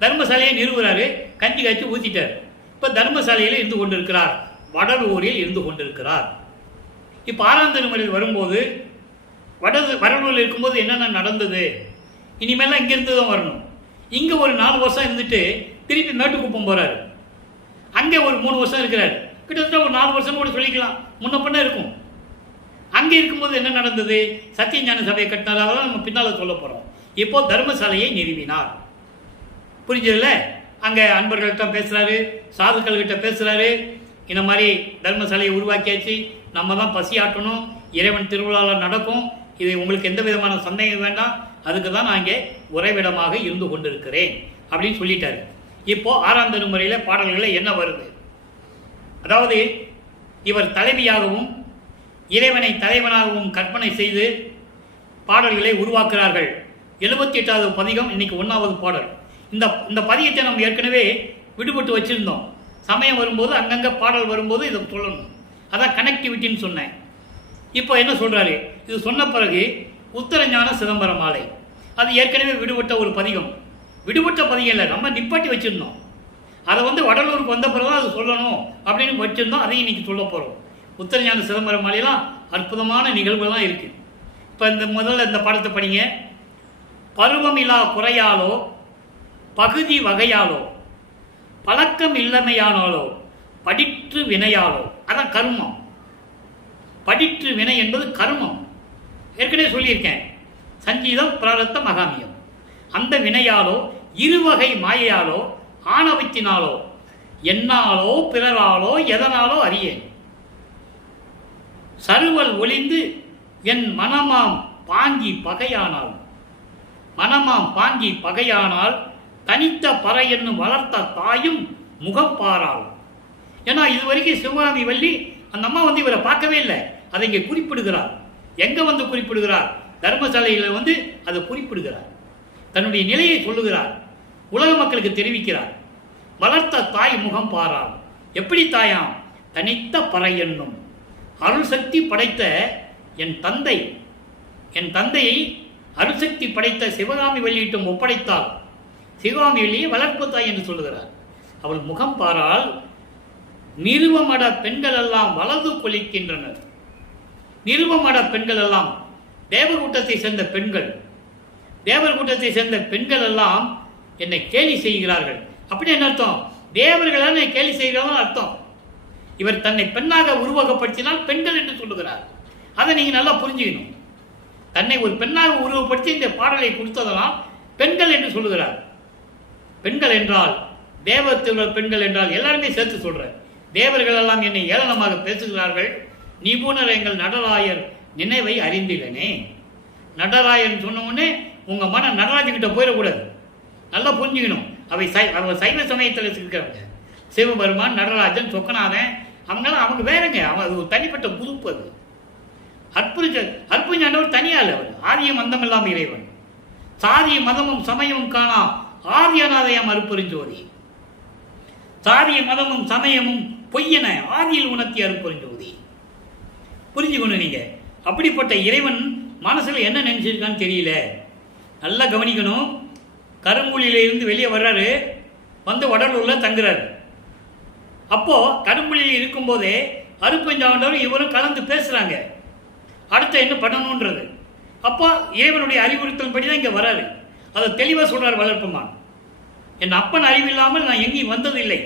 தர்மசாலையை நிறுவுறாரு, கஞ்சி காய்ச்சி ஊற்றிட்டார். இப்போ தர்மசாலையில் இருந்து கொண்டிருக்கிறார், வடலூரில் இருந்து கொண்டிருக்கிறார். இப்போ 6ஆம் திருமுறையில் வரும்போது வடலூரில் இருக்கும்போது என்னென்ன நடந்தது, இனிமேலாம் இங்கேருந்து தான் வரணும். இங்கே ஒரு 4 வருஷம் இருந்துட்டு திருப்பி மேட்டுக்குப்பம் போகிறாரு. அங்கே ஒரு 3 வருஷம் இருக்கிறார். கிட்டத்தட்ட ஒரு 4 வருஷம் கூட சொல்லிக்கலாம், முன்ன பின்ன இருக்கும். அங்கே இருக்கும்போது என்ன நடந்தது, சத்தியஞான சபையை கட்டினார், அதெல்லாம் நம்ம பின்னால் சொல்ல போகிறோம். இப்போ தர்மசாலையை நிறுவினார். புரிஞ்சதில்ல? அங்கே அன்பர்கள்கிட்ட பேசுகிறாரு, சாதுக்கள்கிட்ட பேசுகிறாரு. இந்த மாதிரி தர்மசாலையை உருவாக்கியாச்சு, நம்ம தான் பசி ஆட்டணும், இறைவன் திருவிழாவில் நடக்கும், இது உங்களுக்கு எந்த விதமான சந்தேகம் வேண்டாம், அதுக்கு தான் நான் இங்கே உறைவிடமாக இருந்து கொண்டிருக்கிறேன் அப்படின்னு சொல்லிட்டாரு. இப்போ 6ஆம் திருமுறையில் பாடல்களில் என்ன வருது, அதாவது இவர் தலைவியாகவும் இறைவனை தலைவனாகவும் கற்பனை செய்து பாடல்களை உருவாக்குறார்கள். 78வது பதிகம் இன்னைக்கு 1வது பாடல். இந்த பதிகத்தை நம்ம ஏற்கனவே விடுபட்டு வச்சிருந்தோம். சமயம் வரும்போது அங்கங்கே பாடல் வரும்போது இதை சொல்லணும், அதான் கனெக்டிவிட்டின்னு சொன்னேன். இப்போ என்ன சொல்றாரு, இது சொன்ன பிறகு உத்தரஞான சிதம்பர மாலை, அது ஏற்கனவே விடுபட்ட ஒரு பதிகம். விடுபட்ட பதிகம் இல்லை, நம்ம நிப்பாட்டி வச்சிருந்தோம். அதை வடலூருக்கு வந்த பிறகு தான் அது சொல்லணும் அப்படின்னு வச்சிருந்தோம். அதையும் இன்னைக்கு சொல்ல போகிறோம். உத்தரஞான சிதம்பர மாலையெல்லாம் அற்புதமான நிகழ்வுகள்லாம் இருக்குது. இப்போ முதல்ல இந்த பாடத்தை படிங்க. பருவமிலா குறையாலோ பகுதி வகையாலோ பழக்கம் இல்லமையானாலோ படிற்று வினையாலோ, அதான் கர்மம். படிற்று வினை என்பது கர்மம், ஏற்கனவே சொல்லியிருக்கேன். சஞ்சீதம், பிராரத்தம், மகாமியம். அந்த வினையாலோ இருவகை மாயையாலோ ஆணவத்தினாலோ என்னாலோ பிறராலோ எதனாலோ அறியேன். சருவல் ஒளிந்து என் மனமாம் பாங்கி பகையானால் தனித்த பறை என்னும் வளர்த்த தாயும் முகப்பாராள். ஏன்னா இதுவரைக்கும் சிவகாமி வள்ளி அந்த அம்மா இவரை பார்க்கவே இல்லை. அதை இங்கே குறிப்பிடுகிறார். எங்க குறிப்பிடுகிறார்? தர்மசாலையில் அதை குறிப்பிடுகிறார். தன்னுடைய நிலையை சொல்லுகிறார், உலக மக்களுக்கு தெரிவிக்கிறார். வளர்த்த தாய் முகம் பாராள். எப்படி தாயாம்? தனித்த பறை என்னும் அருள் சக்தி படைத்த என் தந்தையை அருள் சக்தி படைத்த சிவகாமி வள்ளியிட்டும் ஒப்படைத்தாள். சிவகாமி வள்ளியை வளர்ப்பு தாய் என்று சொல்லுகிறார். அவள் முகம் பாரால் நிருவமட பெண்கள் எல்லாம் வலது கொலிக்கின்றனர். நிருவமட பெண்கள் எல்லாம் தேவகூட்டத்தை சேர்ந்த பெண்கள் எல்லாம் என்னை கேலி செய்கிறார்கள். அப்படி என்ன அர்த்தம்? தேவர்களால் கேலி செய்கிறார்கள் அர்த்தம். இவர் தன்னை பெண்ணாக உருவகப்படுத்தினால் பெண்கள் என்று சொல்லுகிறார். அதை நீங்க நல்லா புரிஞ்சுக்கணும். தன்னை ஒரு பெண்ணாக உருவப்படுத்தி இந்த பாடலை கொடுத்ததெல்லாம் பெண்கள் என்று சொல்லுகிறார். பெண்கள் என்றால் தேவத்திலுள்ள பெண்கள் என்றால் எல்லாருமே சேர்த்து சொல்றார். தேவர்கள் எல்லாம் என்னை ஏளனமாக பேசுகிறார்கள். நிபுணர் எங்கள் நடராயர் நினைவை அறிந்திலனே. நடராயன் சொன்ன உடனே உங்க மன நடராஜன்கிட்ட போயிடக்கூடாது, நல்லா புரிஞ்சுக்கணும். அவ சைவ சமயத்தில் இருக்கிறவங்க. சிவபெருமான், நடராஜன், சொக்கநாதன், அவங்க வேறங்க. அது ஒரு தனிப்பட்ட குரூப். அது அற்புஞானவர் தனியால், அவர் ஆதியம் அந்தம் இல்லாமல் இறைவன். சாதிய மதமும் சமயமும் காணா ஆதியநாதயம் அருப்பெருஞ்சோதி. சாதிய மதமும் சமயமும் பொய்யன ஆதியில் உணர்த்தி அருப்பெருஞ்சோதி. புரிஞ்சுக்கணும் நீங்க. அப்படிப்பட்ட இறைவன் மனசுல என்ன நினைச்சிருக்கான்னு தெரியல, நல்லா கவனிக்கணும். கருங்குழியிலிருந்து வெளியே வர்றாரு, வடலூர்ல தங்குறாரு. அப்போ கருங்குழியில் இருக்கும்போதே அருப்பெருஞ்சாண்டவரும் இவரும் கலந்து பேசுறாங்க, அடுத்து என்ன பண்ணணும்ன்றது. அப்போ இறைவனுடைய அறிவுறுத்தல் படி தான் இங்கே வராரு. அதை தெளிவாக சொல்றார் வளர்ப்புமான். என் அப்பன் அறிவில்லாமல் நான் எங்கேயும் வந்ததில்லை,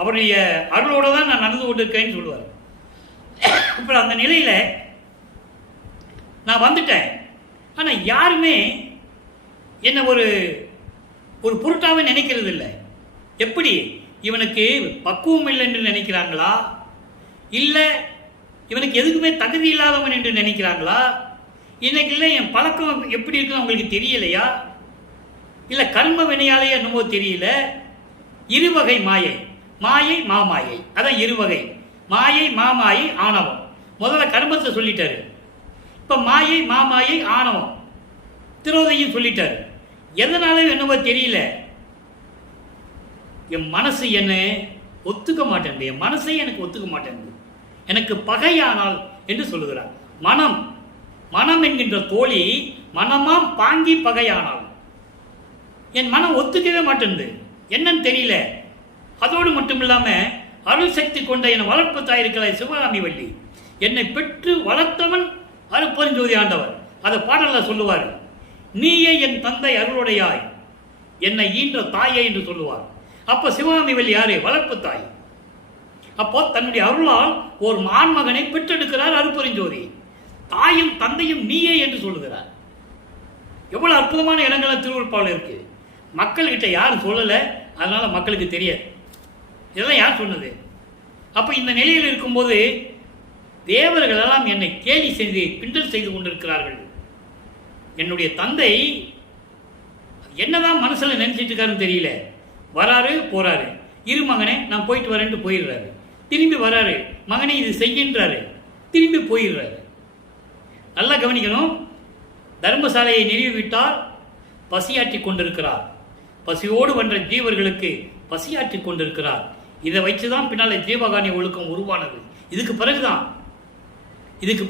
அவருடைய அருளோடு தான் நான் நடந்து கொண்டிருக்கேன்னு சொல்லுவார். அப்புறம் அந்த நிலையில் நான் வந்துட்டேன். ஆனால் யாருமே என்ன ஒரு பொருட்டாவே நினைக்கிறது இல்லை. எப்படி? இவனுக்கு பக்குவம் இல்லை என்று நினைக்கிறாங்களா, இல்லை இவனுக்கு எதுக்குமே தகுதி இல்லாதவன் என்று நினைக்கிறாங்களா, இன்னைக்கு இல்லை என் பழக்கம் எப்படி இருக்குன்னு உங்களுக்கு தெரியலையா? இல்லை கர்ம வினையாலேயே என்னமோ தெரியல. இருவகை மாயை, மாயை மாமாயை, அதான் இருவகை. மாயை மாமாயை ஆணவம். முதல்ல கர்மத்தை சொல்லிட்டாரு. இப்போ மாயை மாமாயை ஆணவம் திரோதையும் சொல்லிட்டாரு. எதனால என்னவோ தெரியல, என் மனசு என்ன ஒத்துக்க மாட்டேன், என் மனசை எனக்கு ஒத்துக்க மாட்டேன், எனக்கு பகையானால் என்று சொல்லுகிறார். மனம் மனம் என்கின்ற தோழி மனமாம் பாங்கி பகையானால் என் மனம் ஒத்துக்கவே மாட்டேங்குது, என்னன்னு தெரியல. அதோடு மட்டும் இல்லாமல் அருள் சக்தி கொண்ட என் வளர்ப்பு தாயிருக்கிற சிவகாமி வள்ளி, என்னை பெற்று வளர்த்தவன் அருட்பெருஞ்சோதி ஆண்டவர். அதை பாடலில் சொல்லுவார். நீயே என் தந்தை அருளுடையாய் என்னை ஈன்ற தாயே என்று சொல்லுவார். அப்போ சிவகாமி வள்ளி யாரு? வளர்ப்பு தாய். அப்போ தன்னுடைய அருளால் ஒரு மான்மகனை பெற்றெடுக்கிறார் அருட்பெருஞ்சோதி. தாயும் தந்தையும் நீயே என்று சொல்லுகிறார். எவ்வளவு அற்புதமான இடங்கள் திருவள்ளுவர் இருக்கு. மக்கள்கிட்ட யாரும் சொல்லலை, அதனால மக்களுக்கு தெரியாது. இதெல்லாம் யார் சொன்னது? அப்போ இந்த நிலையில் இருக்கும்போது தேவர்கள் எல்லாம் என்னை கேலி செய்து கிண்டல் செய்து கொண்டிருக்கிறார்கள். என்னுடைய தந்தை என்னதான் மனசுல நினைச்சிட்டு இருக்காருன்னு தெரியல. வராரு போறாரு, இரு மகனே நான் போயிட்டு வரேன்ட்டு போயிடுறாரு. திரும்பி வராரு, மகனை இது செய்கின்றாரு, திரும்பி போயிடுறாரு. நல்லா கவனிக்கணும். தர்மசாலையை நிறுவிவிட்டால் பசியாற்றி கொண்டிருக்கிறார். பசியோடு வந்த ஜீவர்களுக்கு பசியாற்றி கொண்டிருக்கிறார். இதை வச்சுதான் பின்னால் ஜீவகானிய ஒழுக்கம் உருவானது. இதுக்கு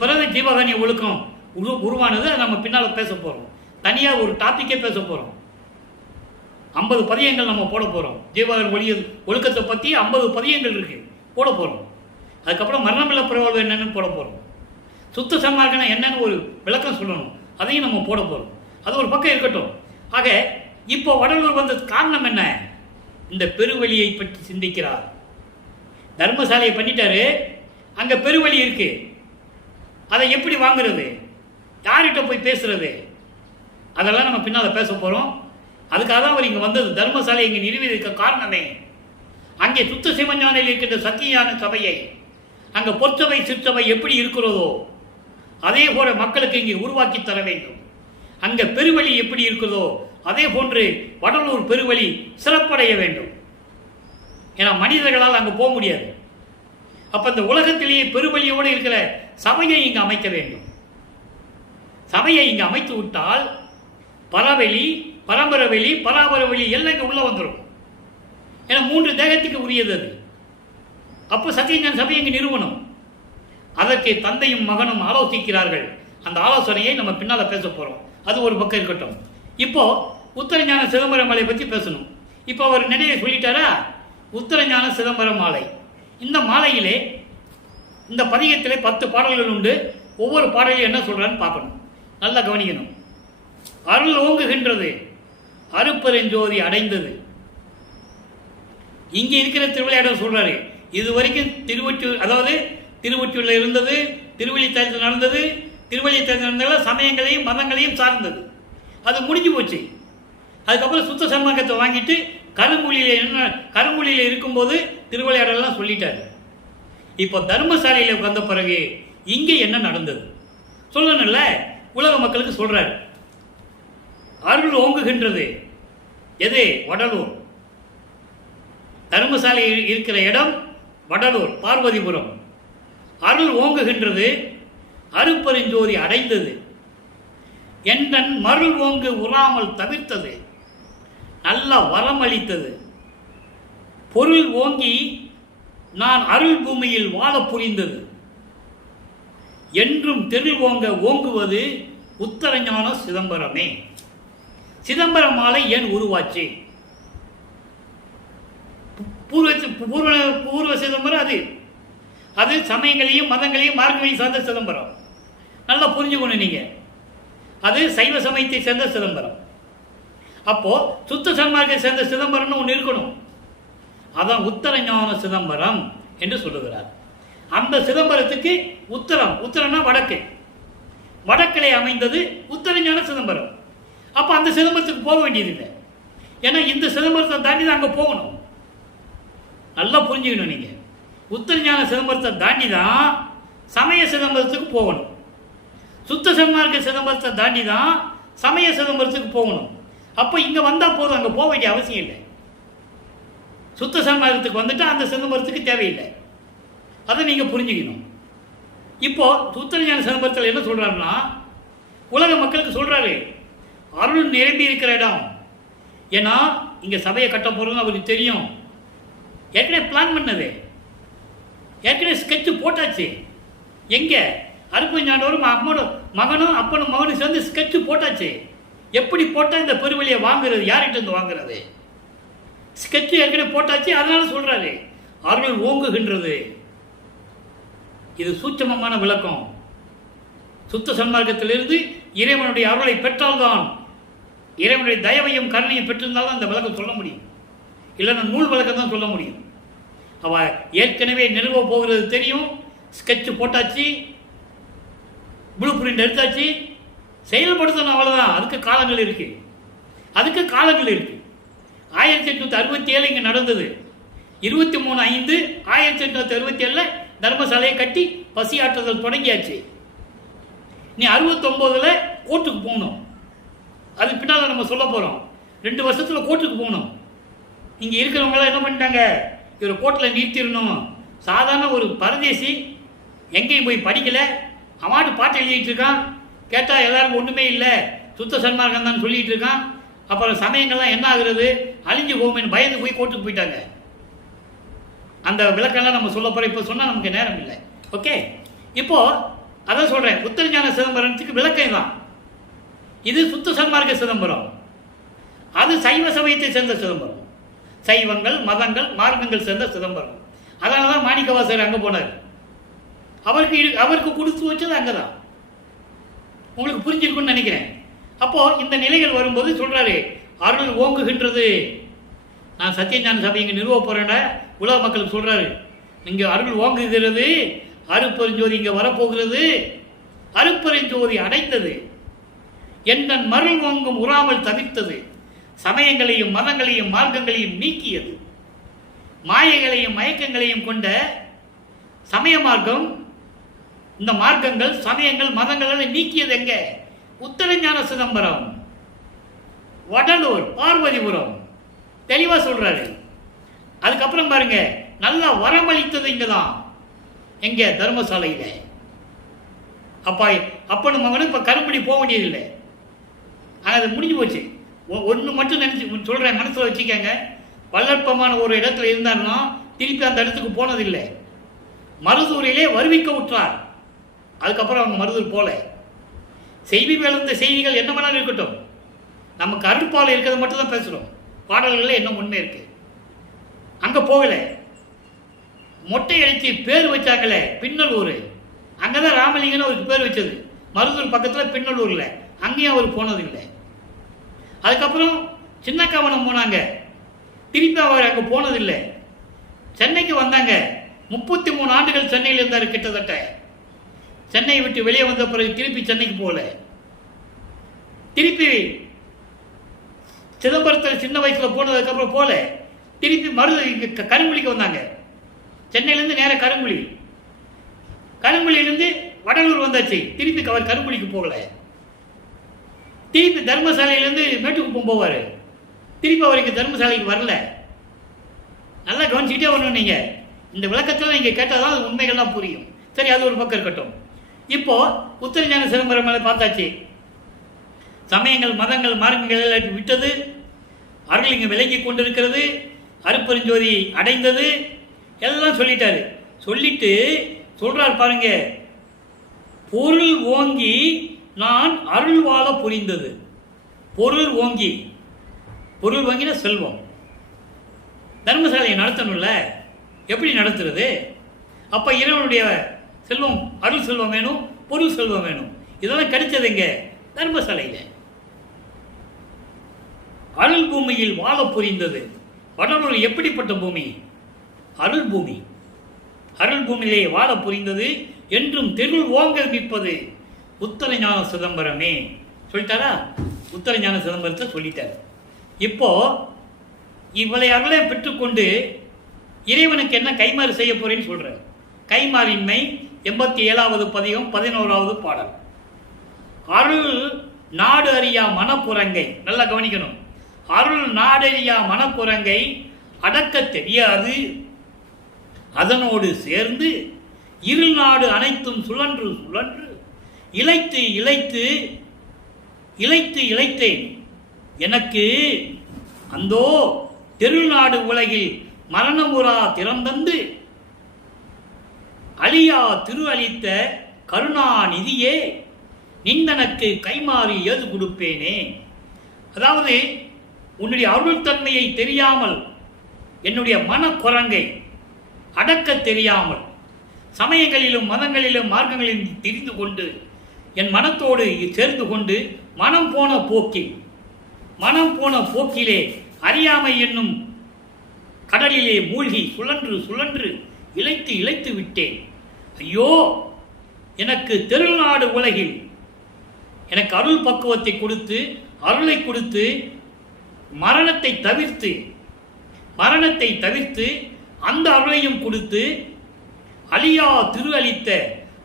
பிறகு ஜீவகானிய ஒழுக்கம் உருவானது. நம்ம பின்னால் பேச போகிறோம். தனியாக ஒரு டாப்பிக்கே பேச போகிறோம். 50 பதியங்கள் நம்ம போட போகிறோம். ஜீவகானிய ஒழுக்கத்தை பற்றி 50 பதியங்கள் இருக்கு, போட போகிறோம். அதுக்கப்புறம் மரணமில்ல பிரவாழ்வு என்னன்னு போட போகிறோம். சுத்த சன்மார்க்கம் என்னன்னு ஒரு விளக்கம் சொல்லணும், அதையும் நம்ம போட போகிறோம். அது ஒரு பக்கம் இருக்கட்டும். ஆக இப்போ வடலூர் வந்த காரணம் என்ன? இந்த பெருவழியை பற்றி சிந்திக்கிறார். தர்மசாலையை பண்ணிட்டாரு, அங்கே பெருவழி இருக்கு. அதை எப்படி வாங்குறது, யார்கிட்ட போய் பேசுறது, அதெல்லாம் நம்ம பின்னால் பேச போகிறோம். அதுக்காக தான் அவர் இங்கே வந்தது. தர்மசாலை இங்கே நிறுவியிருக்க காரணமே, அங்கே சுத்த சிவஞானில் இருக்கின்ற சத்தியான சபையை, அங்கே பொற்சபை சிற்சபை எப்படி இருக்கிறதோ அதே போல மக்களுக்கு இங்கே உருவாக்கி தர வேண்டும். அங்கே பெருவழி எப்படி இருக்கிறதோ அதே போன்று வடலூர் பெருவழி சிறப்படைய வேண்டும். ஏன்னா மனிதர்களால் அங்கே போக முடியாது. அப்போ இந்த உலகத்திலேயே பெருவழியோடு இருக்கிற சபையை இங்கு அமைக்க வேண்டும். சபையை இங்கு அமைத்து விட்டால் பரவெளி, பரம்பரவெளி, பராபரவெளி எல்லாம் இங்கே உள்ள வந்துடும். ஏன்னா 3 தேகத்துக்கு உரியது அது. அப்போ சத்தியஞான சபை இங்கு நிறுவனம். அதற்கு தந்தையும் மகனும் ஆலோசிக்கிறார்கள். அந்த ஆலோசனையை நம்ம பின்னால் பேச போகிறோம். அது ஒரு பக்கம் இருக்கட்டும். இப்போ உத்தரஞான சிதம்பரம் மாலை பற்றி பேசணும். இப்போ அவர் நிறைய சொல்லிட்டாரா? உத்தரஞான சிதம்பரம் மாலை. இந்த மாலையிலே இந்த பதிகத்திலே 10 பாடல்கள் உண்டு. ஒவ்வொரு பாடலையும் என்ன சொல்றான்னு பார்க்கணும், நல்லா கவனிக்கணும். அருள் ஓங்குகின்றது, அருட்பெருஞ்சோதி அடைந்தது. இங்கே இருக்கிற திருவிளையாடல் சொல்றாரு. இது வரைக்கும் திருவொற்றியூர், அதாவது திருவொற்றியூரில் இருந்தது, திருவள்ளித்தலத்தில் நடந்தது. திருவள்ளித்தலத்தில் நடந்தால சமயங்களையும் மதங்களையும் சார்ந்தது. அது முடிஞ்சு போச்சு. அதுக்கப்புறம் சுத்த சன்மார்க்கத்தை வாங்கிட்டு கருமொழியில் இருக்கும்போது திருவிளையாடலாம் சொல்லிட்டாரு. இப்போ தர்மசாலையில் வந்த பிறகு இங்கே என்ன நடந்தது சொல்லணும்ல, உலக மக்களுக்கு சொல்றாரு. அருள் ஓங்குகின்றது. எது? வடலூர். தர்மசாலை இருக்கிற இடம் வடலூர், பார்வதிபுரம். அருள் ஓங்குகின்றது, அருட்பெருஞ்சோதி அடைந்தது. என்றன் மருள் ஓங்கு உறாமல் தவிர்த்தது, நல்ல வரம் அளித்தது. பொருள் ஓங்கி நான் அருள் பூமியில் வாழ புரிந்தது. என்றும் தெருள் ஓங்க ஓங்குவது உத்தரஞான சிதம்பரமே. சிதம்பரம் மாலை ஏன் உருவாச்சு? பூர்வ சிதம்பரம் அது. அது சமயங்களையும் மதங்களையும் மார்க்கங்களையும் சார்ந்த சிதம்பரம். நல்லா புரிஞ்சுக்கணும் நீங்க. அது சைவ சமயத்தை சேர்ந்த சிதம்பரம். அப்போ சுத்த சன்மார்க்கத்தை சேர்ந்த சிதம்பரம்னு ஒன்று இருக்கணும். அதான் உத்தரஞான சிதம்பரம் என்று சொல்லுகிறார். அந்த சிதம்பரத்துக்கு உத்தரம்னா வடக்கு, வடக்கிலே அமைந்தது உத்தரஞான சிதம்பரம். அப்போ அந்த சிதம்பரத்துக்கு போக வேண்டியதில்லை. ஏன்னா இந்த சிதம்பரத்தை தாண்டி தான் அங்கே போகணும். நல்லா புரிஞ்சுக்கணும் நீங்க. உத்தரஞான சிதம்பரத்தை தாண்டி தான் சமய சிதம்பரத்துக்கு போகணும். சுத்த சன்மார்க்க சிதம்பரத்தை தாண்டி தான் சமய சிதம்பரத்துக்கு போகணும். அப்போ இங்கே வந்தால் போதும், அங்கே போக வேண்டிய அவசியம் இல்லை. சுத்த சன்மார்க்கத்துக்கு வந்துட்டு அந்த சிதம்பரத்துக்கு தேவையில்லை. அதை நீங்கள் புரிஞ்சுக்கணும். இப்போ உத்தரஞான சிதம்பரத்தில் என்ன சொல்கிறாருன்னா, உலக மக்களுக்கு சொல்கிறாரு அருள் நிரம்பி இருக்கிற இடம். ஏன்னா இங்கே சபையை கட்ட போகிறோம்னு அவருக்கு தெரியும். ஏற்கனவே பிளான் பண்ணது, ஏற்கனவே ஸ்கெட்சு போட்டாச்சு. எங்கே அருப்பஞ்சாண்டவரும் மகனும் அப்பனும் மகனும் சேர்ந்து ஸ்கெட்சு போட்டாச்சு. எப்படி போட்டால் இந்த பெருவெளியை வாங்குறது, யார்கிட்ட இருந்து வாங்குறது? ஸ்கெட்சு ஏற்கனவே போட்டாச்சு. அதனால சொல்றாரு அருள் ஓங்குகின்றது. இது சூட்சமமான விளக்கம். சுத்த சன்மார்க்கத்திலிருந்து இறைவனுடைய அருளை பெற்றால்தான், இறைவனுடைய தயவையும் கருணையும் பெற்றிருந்தால்தான் அந்த விளக்கம் சொல்ல முடியும். இல்லைன்னா நூல் விளக்கம் தான் சொல்ல முடியும். அவ ஏற்கனவே நிறுவ போகிறது தெரியும். ஸ்கெட்சு போட்டாச்சு, ப்ளூ பிரிண்ட் எடுத்தாச்சு, செயல்படுத்தணும், அவ்வளோதான். அதுக்கு காலங்கள் இருக்கு, அதுக்கு காலங்கள் இருக்கு. 1867 இங்கே நடந்தது. 23/5/1867 தர்மசாலையை கட்டி பசியாற்றுதல் தொடங்கியாச்சு. நீ 69 கோர்ட்டுக்கு போகணும். அது பின்னால் நம்ம சொல்ல போகிறோம். 2 வருஷத்தில் கோர்ட்டுக்கு போகணும். இங்கே இருக்கிறவங்களாம் என்ன பண்ணிட்டாங்க, இவர் கோர்ட்டில் நிறுத்திடணும். சாதாரண ஒரு பரதேசி எங்கேயும் போய் படிக்கலை, அவார்டு பாட்டு எழுதிட்டு இருக்கான். கேட்டால் எல்லாருக்கும் ஒன்றுமே இல்லை, சுத்த சன்மார்க்கம் தான் சொல்லிட்டு இருக்கான். அப்புறம் சமயங்கள்லாம் என்ன ஆகுறது, அழிஞ்சு போகும்னு பயந்து போய் கோர்ட்டுக்கு போயிட்டாங்க. அந்த விளக்கெல்லாம் நம்ம சொல்ல போகிறோம். இப்போ சொன்னால் நமக்கு நேரம் இல்லை. ஓகே, இப்போது அதான் சொல்கிறேன், உத்தரஞான சிதம்பரத்துக்கு விளக்கம் தான். இது சுத்த சன்மார்க்க சிதம்பரம், அது சைவ சமயத்தை சேர்ந்த சிதம்பரம். சைவங்கள் மதங்கள் மார்க்கங்கள் சேர்ந்த சிதம்பரம். அதனால தான் மாணிக்கவாசகர் அங்கே போனார். அவருக்கு கொடுத்து வச்சது அங்கே தான். உங்களுக்கு புரிஞ்சிருக்குன்னு நினைக்கிறேன். அப்போது இந்த நிலைகள் வரும்போது சொல்கிறாரு அருள் ஓங்குகின்றது. நான் சத்தியஞான சபை இங்கே நிறுவ போகிறேன்னா உலக மக்களுக்கு சொல்கிறாரு, இங்கே அருள் ஓங்குகிறது, அருப்பெருஞ்சோதி இங்கே வரப்போகிறது, அருப்பெருஞ்சோதி அடைந்தது, என் மருள் ஓங்கும் உறாமல் தவிர்த்தது, சமயங்களையும் மதங்களையும் மார்க்கங்களையும் நீக்கியது, மாயைகளையும் மயக்கங்களையும் கொண்ட சமய மார்க்கம், இந்த மார்க்கங்கள் சமயங்கள் மதங்களை நீக்கியது எங்க? உத்தரஞான சிதம்பரம், வடலூர், பார்வதிபுரம். தெளிவா சொல்றாரு. அதுக்கப்புறம் பாருங்க, நல்லா வரமளித்தது இங்கதான். எங்க? தர்மசாலையில. அப்பா அப்பனும் மகனும் இப்ப கரும்படி போக வேண்டியதில்லை. அது முடிஞ்சு போச்சு. ஒன்று மட்டும் நினைச்சு சொல்றேன், மனசுல வச்சுக்கங்க. வல்லற்பமான ஒரு இடத்துல இருந்தாருன்னா திருப்பி அந்த இடத்துக்கு போனதில்லை. மருதூரிலே வருவிக்க விட்டார். அதுக்கப்புறம் அவங்க மருதூர் போல. செய்தி மேலிருந்த செய்திகள் என்ன வேணாலும் இருக்கட்டும், நமக்கு அருட்பால் இருக்கிறது மட்டும் தான் பேசுகிறோம். பாடல்களில் என்ன உண்மை இருக்கு, அங்கே போகல. மொட்டை அடித்து பேர் வச்சாங்களே பின்னலூர், அங்கே தான் ராமலிங்கன்னு அவருக்கு பேர் வச்சது. மருதூர் பக்கத்தில் பின்னலூரில், அங்கேயும் அவர் போனதில்லை. அதுக்கப்புறம் சின்ன கவனம் போனாங்க, திருப்பி அவர் அங்கே போனதில்லை. சென்னைக்கு வந்தாங்க. 33 ஆண்டுகள் சென்னையில் இருந்தார் கிட்டத்தட்ட. சென்னையை விட்டு வெளியே வந்த பிறகு திருப்பி சென்னைக்கு போகல. திருப்பி சிதம்பரத்தில் சின்ன வயசில் போனதுக்கப்புறம் போல. திருப்பி கருங்குழிக்கு வந்தாங்க. சென்னையிலேருந்து நேராக கருங்குழியிலேருந்து வடலூர் வந்தாச்சு. திருப்பி அவர் கருங்குழிக்கு போகல. திருப்பி தர்மசாலையிலேருந்து மேட்டுக்குப்பம் போவார். திருப்பி அவருக்கு தர்மசாலைக்கு வரல. நல்லா கவனிச்சுக்கிட்டே வரணும். நீங்கள் இந்த விளக்கத்தில் நீங்கள் கேட்டால் தான் அது உண்மைகள்லாம் புரியும். சரி, அது ஒரு பக்கம் இருக்கட்டும். இப்போ உத்தரஞான சிதம்பரம் மேலே பார்த்தாச்சு. சமயங்கள் மதங்கள் மார்க்கங்கள் விட்டது, அருள் இங்கே விலகி கொண்டிருக்கிறது, அருப்பெருஞ்சோதி அடைந்தது, எல்லாம் சொல்லிட்டாரு. சொல்லிட்டு சொல்றார் பாருங்க, பொருள் ஓங்கி நான் அருள் வாழ புரிந்தது. பொருள் ஓங்கி, பொருள் வாங்கின செல்வம். தர்மசாலையை நடத்தணும்ல, எப்படி நடத்துறது? அப்ப இறைவனுடைய செல்வம், அருள் செல்வம் வேணும், பொருள் செல்வம் வேணும். இதெல்லாம் கிடைச்சது எங்க? தர்மசாலையில. அருள் பூமியில் வாழ புரிந்தது. வடலூர் எப்படிப்பட்ட பூமி? அருள் பூமி. அருள் பூமியிலே வாழ புரிந்தது, என்றும் தெருள் ஓங்க நிற்பது உத்தரஞான சிதம்பரமே. சொல்லிட்டாரா? உத்தரஞான சிதம்பரத்தை சொல்லிட்டார். இப்போ இவளை அருளை பெற்றுக்கொண்டு இறைவனுக்கு என்ன கைமாறு செய்ய போறேன்னு சொல்றார். கைமாறின்மை 87வது பதிகம் 11வது பாடல். அருள் நாடு அறியா மனப்புறங்கை, நல்லா கவனிக்கணும். அருள் நாடறியா மனப்புறங்கை அடக்க தெரியாது, அதனோடு சேர்ந்து இருள் நாடு அனைத்தும் சுழன்று சுழன்று இளைத்து இளைத்து இளைத்து இளைத்தேன். எனக்கு அந்தோ தெருநாடு உலகில் மரணமுறா திறந்தந்து அழியா திரு அளித்த கருணாநிதியே, நிந்தனக்கு கைமாறி ஏது கொடுப்பேனே. அதாவது உன்னுடைய அருள் தன்மையை தெரியாமல், என்னுடைய மனக்குரங்கை அடக்க தெரியாமல், சமயங்களிலும் மதங்களிலும் மார்க்கங்களிலும் தெரிந்து கொண்டு என் மனத்தோடு சேர்ந்து கொண்டு மனம் போன போக்கிலே அறியாமை என்னும் கடலிலே மூழ்கி சுழன்று சுழன்று இளைத்து இளைத்து விட்டேன். ஐயோ, எனக்கு தெருநாடு உலகில் எனக்கு அருள் பக்குவத்தை கொடுத்து, அருளை கொடுத்து, மரணத்தை தவிர்த்து அந்த அருளையும் கொடுத்து அழியா திரு அளித்த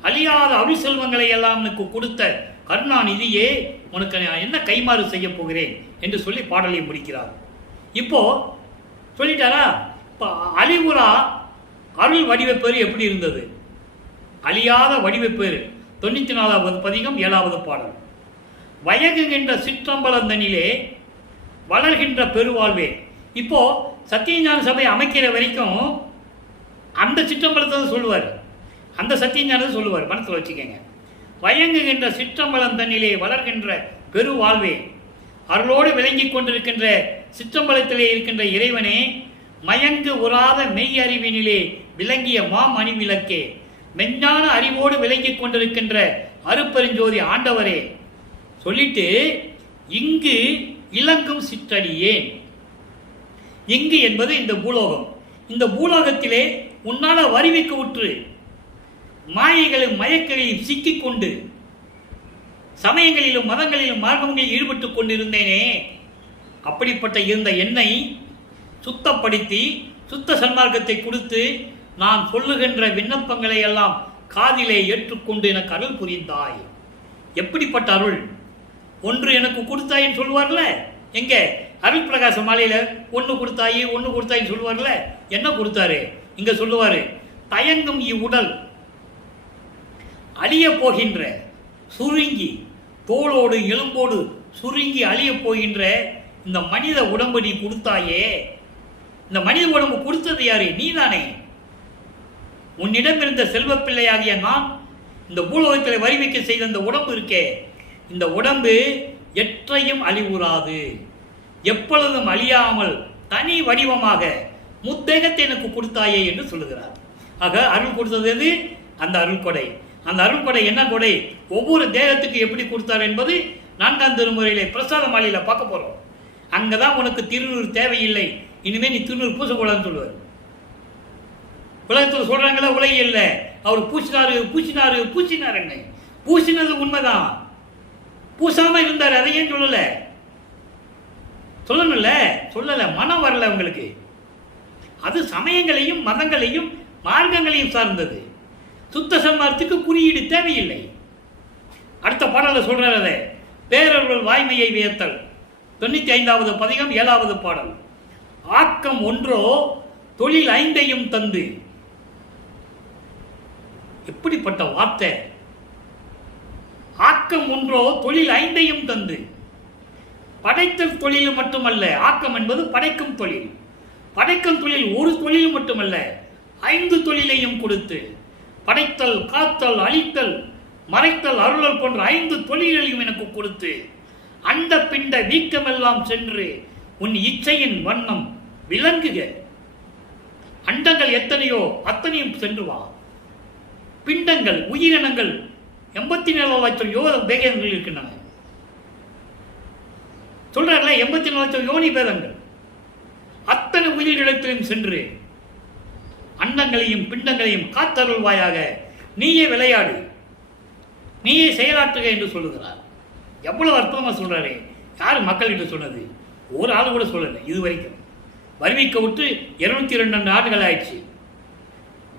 அழியாத அருள் செல்வங்களை எல்லாம் எனக்கு கொடுத்த கருணாநிதியே, உனக்கு நான் என்ன கைமாறு செய்ய போகிறேன் என்று சொல்லி பாடலை முடிக்கிறார். இப்போ சொல்லிட்டாரா? இப்போ அழிவுறா அருள் வடிவப்பேறு எப்படி இருந்தது? அழியாத வடிவப்பேறு 94வது பதிகம் 7வது பாடல். வயகுகின்ற சிற்றம்பலந்தனிலே வளர்கின்ற பெருவாழ்வே. இப்போ சத்தியஞான சபை அமைக்கிற வரைக்கும் அந்த சிற்றம்பலத்தை சொல்லுவார், அந்த சத்தியஞானத்தை சொல்லுவார், மனசில் வச்சுக்கோங்க. வயங்குகின்ற சிற்றம்பலந்தனிலே வளர்கின்ற பெருவாழ்வே, அருளோடு விளங்கி கொண்டிருக்கின்ற சிற்றம்பலத்திலே இருக்கின்ற இறைவனே, மயங்கு உறாத மெய் அறிவினிலே விளங்கிய மாமணி விளக்கே, மெஞ்ஞான அறிவோடு விளங்கி கொண்டிருக்கின்ற அருப்பெருஞ்சோதி ஆண்டவரே சொல்லிட்டு, இங்கு இலங்கும் சிற்றடியேன். இங்கு என்பது இந்த பூலோகம். இந்த பூலோகத்திலே உன்னால வரிவிக்க உற்று மாயைகளும் மயக்கங்களில் சிக்கிக்கொண்டு சமயங்களிலும் மதங்களிலும் மார்க்கங்களில் ஈடுபட்டுக் கொண்டிருந்தேனே, அப்படிப்பட்ட இருந்த என்னை சுத்தப்படுத்தி சுத்த சன்மார்க்கத்தை கொடுத்து நான் சொல்லுகின்ற விண்ணப்பங்களை எல்லாம் காதிலே ஏற்றுக்கொண்டு எனக்கு அருள் புரிந்தாய். எப்படிப்பட்ட அருள்! ஒன்று எனக்கு கொடுத்தாயின்னு சொல்லுவார்ல, எங்க அருள் பிரகாச மாலையில ஒன்று கொடுத்தாயின்னு சொல்லுவார்ல, என்ன கொடுத்தாரு? இங்க சொல்லுவாரு, தயங்கும் இவ்வுடல் அழிய போகின்ற சுருங்கி தோளோடு எலும்போடு சுருங்கி அழிய போகின்ற இந்த மனித உடம்பு நீ கொடுத்தாயே. இந்த மனித உடம்பு கொடுத்தது யாரு? நீதானே. உன்னிடம் இருந்த செல்வப்பிள்ளையாகிய நான் இந்த பூலோகத்தில் வரிவிக்க செய்த இந்த உடம்பு இருக்கே, இந்த உடம்பு எற்றையும் அழிவுறாது, எப்பொழுதும் அழியாமல் தனி வடிவமாக முத்தேகத்தை எனக்கு கொடுத்தாயே என்று சொல்லுகிறார். ஆக அருள் கொடுத்தது எது? அந்த அருள் கொடை. அந்த அருள் கொடை என்ன கொடை? ஒவ்வொரு தேகத்துக்கு எப்படி கொடுத்தார் என்பது 4ஆம் திருமுறையிலே பிரசாத மாலையில பார்க்க போறோம். அங்கதான் உனக்கு திருநூறு தேவையில்லை, இனிமே நீ திருநூறு பூசக்கூடாதுன்னு சொல்லுவார். உலகத்தில் சொல்றாங்களா, உலக இல்லை, அவர் பூசினாரு என்ன? பூசினது உண்மைதான், பூசாம இருந்தார், அதையும் சொல்லல, மனம் வரல உங்களுக்கு. அது சமயங்களையும் மதங்களையும் மார்க்கங்களையும் சார்ந்தது. சுத்த சன்மார்க்கத்துக்கு குறியீடு தேவையில்லை. அடுத்த பாடல சொல்றாரு, பேரர்கள் வாய்மையை வியத்தல் 95வது பதிகம் 7வது பாடல். ஆக்கம் ஒன்றோ தொழில் 5ஐயும் தந்து. எப்படிப்பட்ட வார்த்தை! ஆக்கம் ஒன்றோ தொழில் 5ஐயும் தந்து. படைத்தல் தொழில் மட்டுமல்ல, ஆக்கம் என்பது படைக்கும் தொழில். படைக்கும் தொழில் ஒரு தொழில் மட்டுமல்ல, 5 தொழிலையும் கொடுத்து, படைத்தல், காத்தல், அழித்தல், மறைத்தல், அருளல் போன்ற 5 தொழில்களையும் எனக்கு கொடுத்து, அந்த பிண்ட வீக்கமெல்லாம் சென்று உன் இச்சையின் வண்ணம் விளங்குக. அண்டங்கள் எத்தனையோ அத்தனையும் சென்று வா. பிண்டங்கள், உயிரினங்கள் 84 லட்சம் பேதங்கள் இருக்கின்றன. சொல்றாங்களே 84 லட்சம் யோனி பேதங்கள். அத்தனை உயிரினத்திலும் சென்று அண்டங்களையும் பிண்டங்களையும் காத்தருள்வாயாக, நீயே விளையாடு, நீயே செயலாற்றுக என்று சொல்லுகிறார். எவ்வளவு அற்புதமா சொல்றாரு! யாரு மக்கள்கிட்ட சொன்னது? ஒரு ஆள் கூட சொல்லலை இது வரைக்கும். வருவிக்க விட்டு 202 ஆண்டுகள் ஆயிடுச்சு.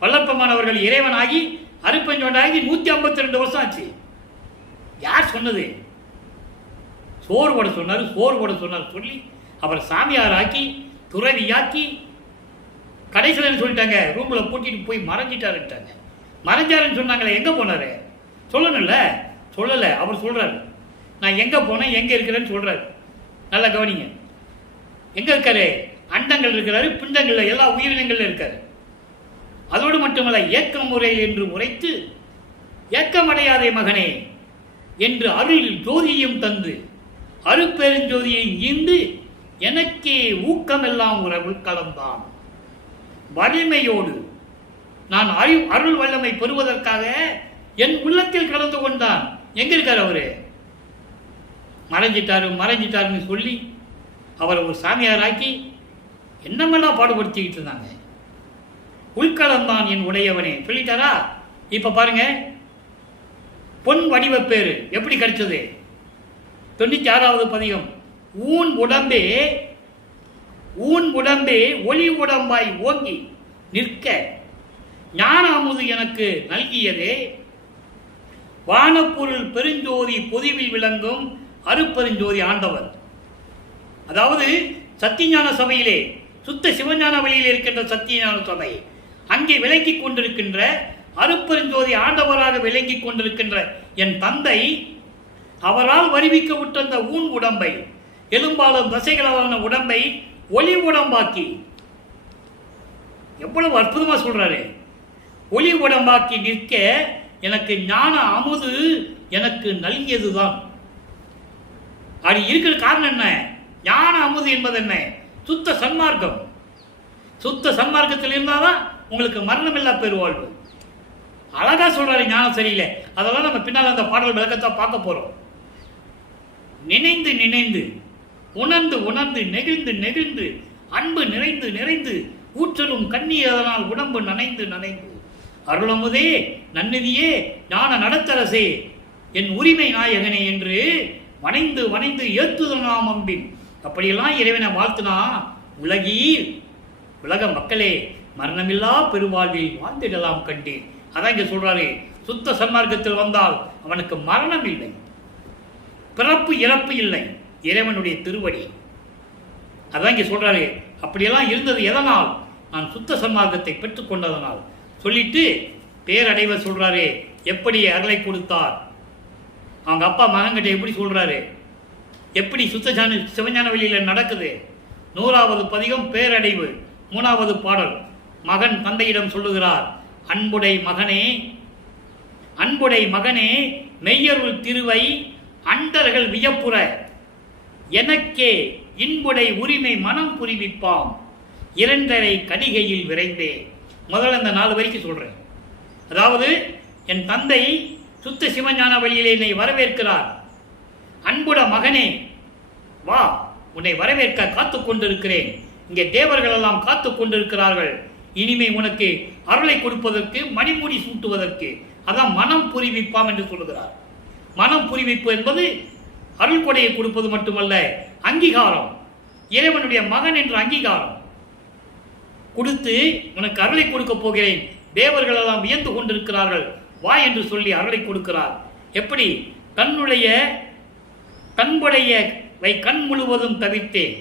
வல்லப்பமானவர்கள் இறைவனாகி அருப்பஞ்சோண்டாகி 152 வருஷம் ஆச்சு. யார் சொன்னது? சோறு போட சொன்னார் சொல்லி அவர் சாமியாராக்கி துறவியாக்கி கடைசியில் சொல்லிட்டாங்க, ரூமில் பூட்டிட்டு போய் மறைஞ்சிட்டாருட்டாங்க. மறைஞ்சாருன்னு சொன்னாங்களே, எங்கே போனார் சொல்லணும்ல? சொல்லலை. அவர் சொல்கிறார், நான் எங்கே போனேன் எங்கே இருக்கிறேன்னு சொல்கிறார். நல்லா கவனிங்க. எங்கே இருக்காரு? அண்டங்கள் இருக்கிறாரு, பிண்டங்கள் எல்லா உயிரினங்கள்ல இருக்காரு. அதோடு மட்டுமல்ல, ஏக்க முறை என்று உரைத்து ஏக்கமடையாதே மகனே என்று அருள் ஜோதியும் தந்து அருப்பெருஞ்சோதியை ஈந்து எனக்கே ஊக்கமெல்லாம் உறவு கலந்தான். வலிமையோடு நான் அருள் வல்லமை பெறுவதற்காக என் உள்ளத்தில் கலந்து கொண்டான். எங்க இருக்கார் அவரு? மறைஞ்சிட்டாருன்னு சொல்லி அவரை ஒரு சாமியாராக்கி என்னமெல்லாம் பாடுபடுத்திக்கிட்டு இருந்தாங்க. உள்கலந்தான் என் உடையவனே சொல்லிட்டாரா? இப்ப பாருங்க, பொன் வடிவ பேரு எப்படி கிடைச்சது? 96வது பதிகம். ஊன் உடம்பே ஒளி உடம்பாய் ஓங்கி நிற்க ஞான அமுது எனக்கு நல்கியதே வானப்பொருள் பெருஞ்சோதி பொதுவில் விளங்கும் அருப்பெருஞ்சோதி ஆண்டவர். அதாவது சத்தியஞான சபையிலே, சுத்த சிவஞான வழியில் இருக்கின்ற சத்தியஞான சபை, அங்கே விளங்கிக் கொண்டிருக்கின்ற அருப்பெருஞ்சோதி ஆண்டவராக விளங்கிக் கொண்டிருக்கின்ற என் தந்தை அவரால் வருவிக்க விட்ட அந்த ஊன் உடம்பை, எலும்பாலும் தசைகளான உடம்பை ஒளி உடம்பாக்கி, எவ்வளவு அற்புதமா சொல்றாரு, ஒளி உடம்பாக்கி நிற்க எனக்கு ஞான அமுது எனக்கு நல்கியதுதான். அது இருக்கிற காரணம் என்ன? ஞான அமுது என்பது என்ன? சுத்த சன்மார்க்கம். சுத்த சன்மார்க்கத்தில் இருந்தாதான் உங்களுக்கு மரணமில்லா பெருவாழ்வு. அழகா சொல்றாரு. ஞானம் சரியில்லை, அதெல்லாம் நம்ம பின்னால் அந்த பாடல் விளக்கத்தை பார்க்க போறோம். நினைந்து உணர்ந்து நெகிழ்ந்து அன்பு நிறைந்து ஊற்றலும் கண்ணீர் அதனால் உடம்பு நனைந்து அருளமுதே நன்னிதியே ஞான நடத்தரசே என் உரிமை நாயகனே என்று வணைந்து ஏத்துதனாம் அம்பின். அப்படியெல்லாம் இறைவனை வாழ்த்துனா உலக மக்களே மரணமில்லா பெருவாழ்வில் வாழ்ந்திடலாம் கண்டேன். அதான் இங்க சொல்றாரு, சுத்த சன்மார்க்கத்தில் வந்தால் அவனுக்கு மரணம் இல்லை, பிறப்பு இறப்பு இல்லை, இறைவனுடைய திருவடி. அதான் இங்க சொல்றாரு. அப்படியெல்லாம் இருந்தது எதனால்? நான் சுத்த சன்மார்க்கத்தை பெற்றுக்கொண்டதனால். சொல்லிட்டு பேரடைவ சொல்றாரு. எப்படி அருளை கொடுத்தார்? அவங்க அப்பா மகன்கிட்ட எப்படி சொல்றாரு? எப்படி சுத்த சிவஞான வெளியில நடக்குது? 100வது பதிகம் பேரடைவு 3வது பாடல். மகன் தந்தையிடம் சொல்லுகிறார், அன்புடை மகனே மெய்யருள் திருவை அண்டர்கள் வியப்புற எனக்கே இன்புடை உரிமை மனம் புரிவிப்பாம் 2.5 கடிகையில் விரைந்தே. முதல்ல இந்த 4 வரைக்கும் சொல்றேன். அதாவது என் தந்தை சுத்த சிவஞான வழியிலே என்னை வரவேற்கிறார். அன்புட மகனே வா, உன்னை வரவேற்க காத்து கொண்டிருக்கிறேன். இங்கே தேவர்கள் எல்லாம் காத்து கொண்டிருக்கிறார்கள். இனிமே உனக்கு அருளை கொடுப்பதற்கு, மணிமுடி சூட்டுவதற்கு. அதான் மனம் புரிவிப்பாம் என்று சொல்லுகிறார். மனம் புரிவிப்பு என்பது அருள் கொடையை கொடுப்பது மட்டுமல்ல, அங்கீகாரம். இறைவனுடைய மகன் என்ற அங்கீகாரம் கொடுத்து உனக்கு அருளை கொடுக்க போகிறேன். தேவர்கள் எல்லாம் வியந்து கொண்டிருக்கிறார்கள், வா என்று சொல்லி அருளை கொடுக்கிறார். எப்படி? தன்புடைய கண் முழுவதும் தவிர்த்தேன்,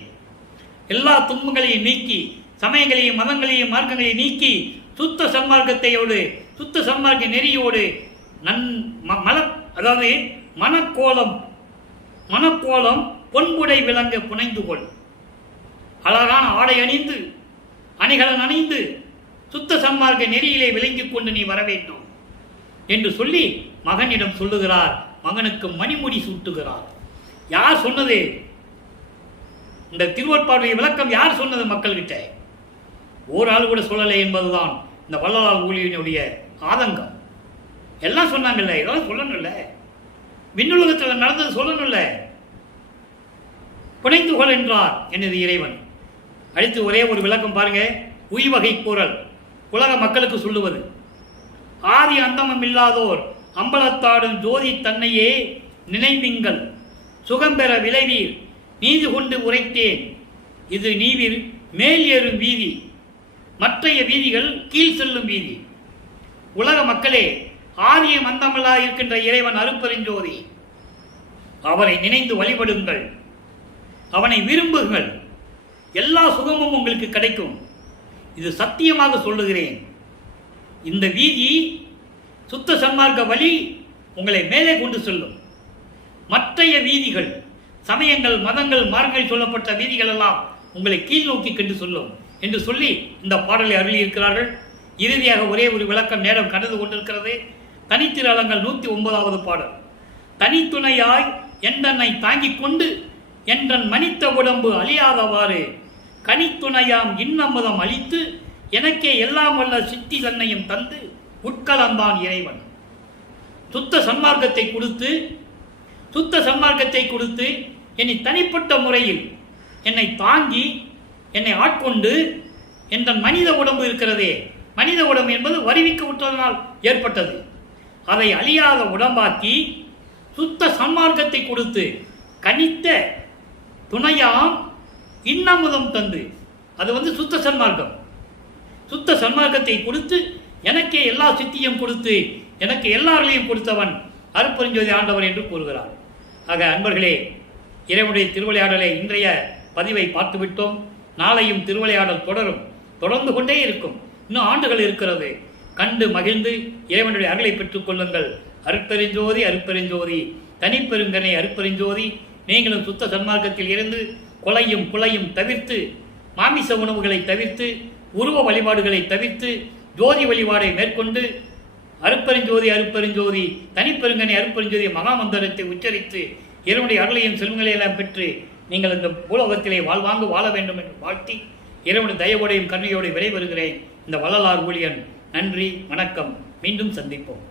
எல்லா துன்பங்களையும் நீக்கி, சமயங்களையும் மதங்களையும் மார்க்கங்களையும் நீக்கி, சுத்த சன்மார்க்கத்தையோடு, சுத்த சன்மார்க்க நெறியோடு அதாவது மனக்கோலம் பொன்புடை விளங்க புனைந்து கொள். அழகான ஆடை அணிந்து, அணிகலன் அணிந்து, சுத்த சன்மார்க்க நெறியிலே விளங்கிக் கொண்டு நீ வர வேண்டும் என்று சொல்லி மகனிடம் சொல்லுகிறார். மகனுக்கு மணிமுடி சூட்டுகிறார். யார் சொன்னது? இந்த திருவொற்பாவுடைய விளக்கம் யார் சொன்னது மக்கள்கிட்ட? ஒரு ஆள் கூட சொல்லலை என்பதுதான் இந்த வள்ளலார் ஊழியனுடைய ஆதங்கம். எல்லாம் சொன்னாங்கல்ல, இதெல்லாம் சொல்லணும்ல, விண்ணுலகத்தில் நடந்தது சொல்லணும்ல. புனைந்துகொள் என்றார் எனது இறைவன். அடுத்து ஒரே ஒரு விளக்கம் பாருங்க. உய்வகை கூறல் உலக மக்களுக்கு சொல்லுவது. ஆதி அந்தமம் இல்லாதோர் அம்பலத்தாடும் ஜோதி தன்னையே நினைவிங்கள் சுகம்பெற விளைவீர் நீதி கொண்டு உரைத்தேன். இது நீவிர் மேல் ஏறும் வீதி, மற்றைய வீதிகள் கீழ் செல்லும் வீதி. உலக மக்களே, ஆதியம் அந்தமல்லா இருக்கின்ற இறைவன் அருப்பெருஞ்சோதி அவரை நினைந்து வழிபடுங்கள், அவனை விரும்புங்கள், எல்லா சுகமும் உங்களுக்கு கிடைக்கும். இது சத்தியமாக சொல்லுகிறேன். இந்த வீதி சுத்த சன்மார்க்க வழி உங்களை மேலே கொண்டு செல்லும். மற்றைய வீதிகள், சமயங்கள், மதங்கள், மார்க்கங்கள் சொல்லப்பட்ட வீதிகள் எல்லாம் உங்களை கீழ் நோக்கி கொண்டு சொல்லும் என்று சொல்லி இந்த பாடலை அருளியிருக்கிறார்கள். இறுதியாக ஒரே ஒரு விளக்கம், நேரம் கடந்து கொண்டிருக்கிறது. தனித்திரளங்கள் 109வது பாடல். தனித்துணையாய் என்றனை தாங்கிக் கொண்டு என்றன் மனித்த உடம்பு அழியாதவாறு கனித்துணையாம் இன்னமுதம் அளித்து எனக்கே எல்லாம் வல்ல சித்தி தன்னையும் தந்து உட்கலந்தான் இறைவன். சுத்த சன்மார்க்கத்தை கொடுத்து என்னை தனிப்பட்ட முறையில் என்னை தாங்கி என்னை ஆட்கொண்டு என்ற மனித உடம்பு இருக்கிறதே, மனித உடம்பு என்பது வருவிக்க விட்டதனால் ஏற்பட்டது, அதை அழியாத உடம்பாக்கி சுத்த சன்மார்க்கத்தை கொடுத்து கனித்த துணையாம் இன்னமுதம் தந்து, அது சுத்த சன்மார்க்கம். சுத்த சன்மார்க்கத்தை கொடுத்து எனக்கே எல்லா சித்தியும் கொடுத்து எனக்கு எல்லாரையும் கொடுத்தவன் அருட்பெருஞ்சோதி ஆண்டவர் என்று கூறுகிறார். ஆக அன்பர்களே, இறைவனுடைய திருவிளையாடலை இன்றைய பதிவை பார்த்துவிட்டோம். நாளையும் திருவிளையாடல் தொடர்ந்து கொண்டே இருக்கும். இன்னும் ஆண்டுகள் இருக்கிறது. கண்டு மகிழ்ந்து இறைவனுடைய அருளை பெற்றுக் கொள்ளுங்கள். அருட்பெருஞ்சோதி அருட்பெருஞ்சோதி தனிப்பெருங்கனை அருட்பெருஞ்சோதி. நீங்களும் சுத்த சன்மார்க்கத்தில் இருந்து கொலையும் குலையும் தவிர்த்து, மாமிச உணவுகளை தவிர்த்து, உருவ வழிபாடுகளை தவிர்த்து, ஜோதி வழிபாடை மேற்கொண்டு அருட்பெருஞ்சோதி அருட்பெருஞ்சோதி தனிப்பெருங்கனை அருட்பெருஞ்சோதி மகாமந்திரத்தை உச்சரித்து இறைவனுடைய அருளையும் செல்வங்களையெல்லாம் பெற்று நீங்கள் இந்த பூலோகத்திலே வாழ்வாங்கு வாழ வேண்டும் என்று வாழ்த்தி இறைவனுடைய தயவோடையும் கருணையோடு விரைவருகிறேன். இந்த வள்ளலார் ஊழியன். நன்றி, வணக்கம். மீண்டும் சந்திப்போம்.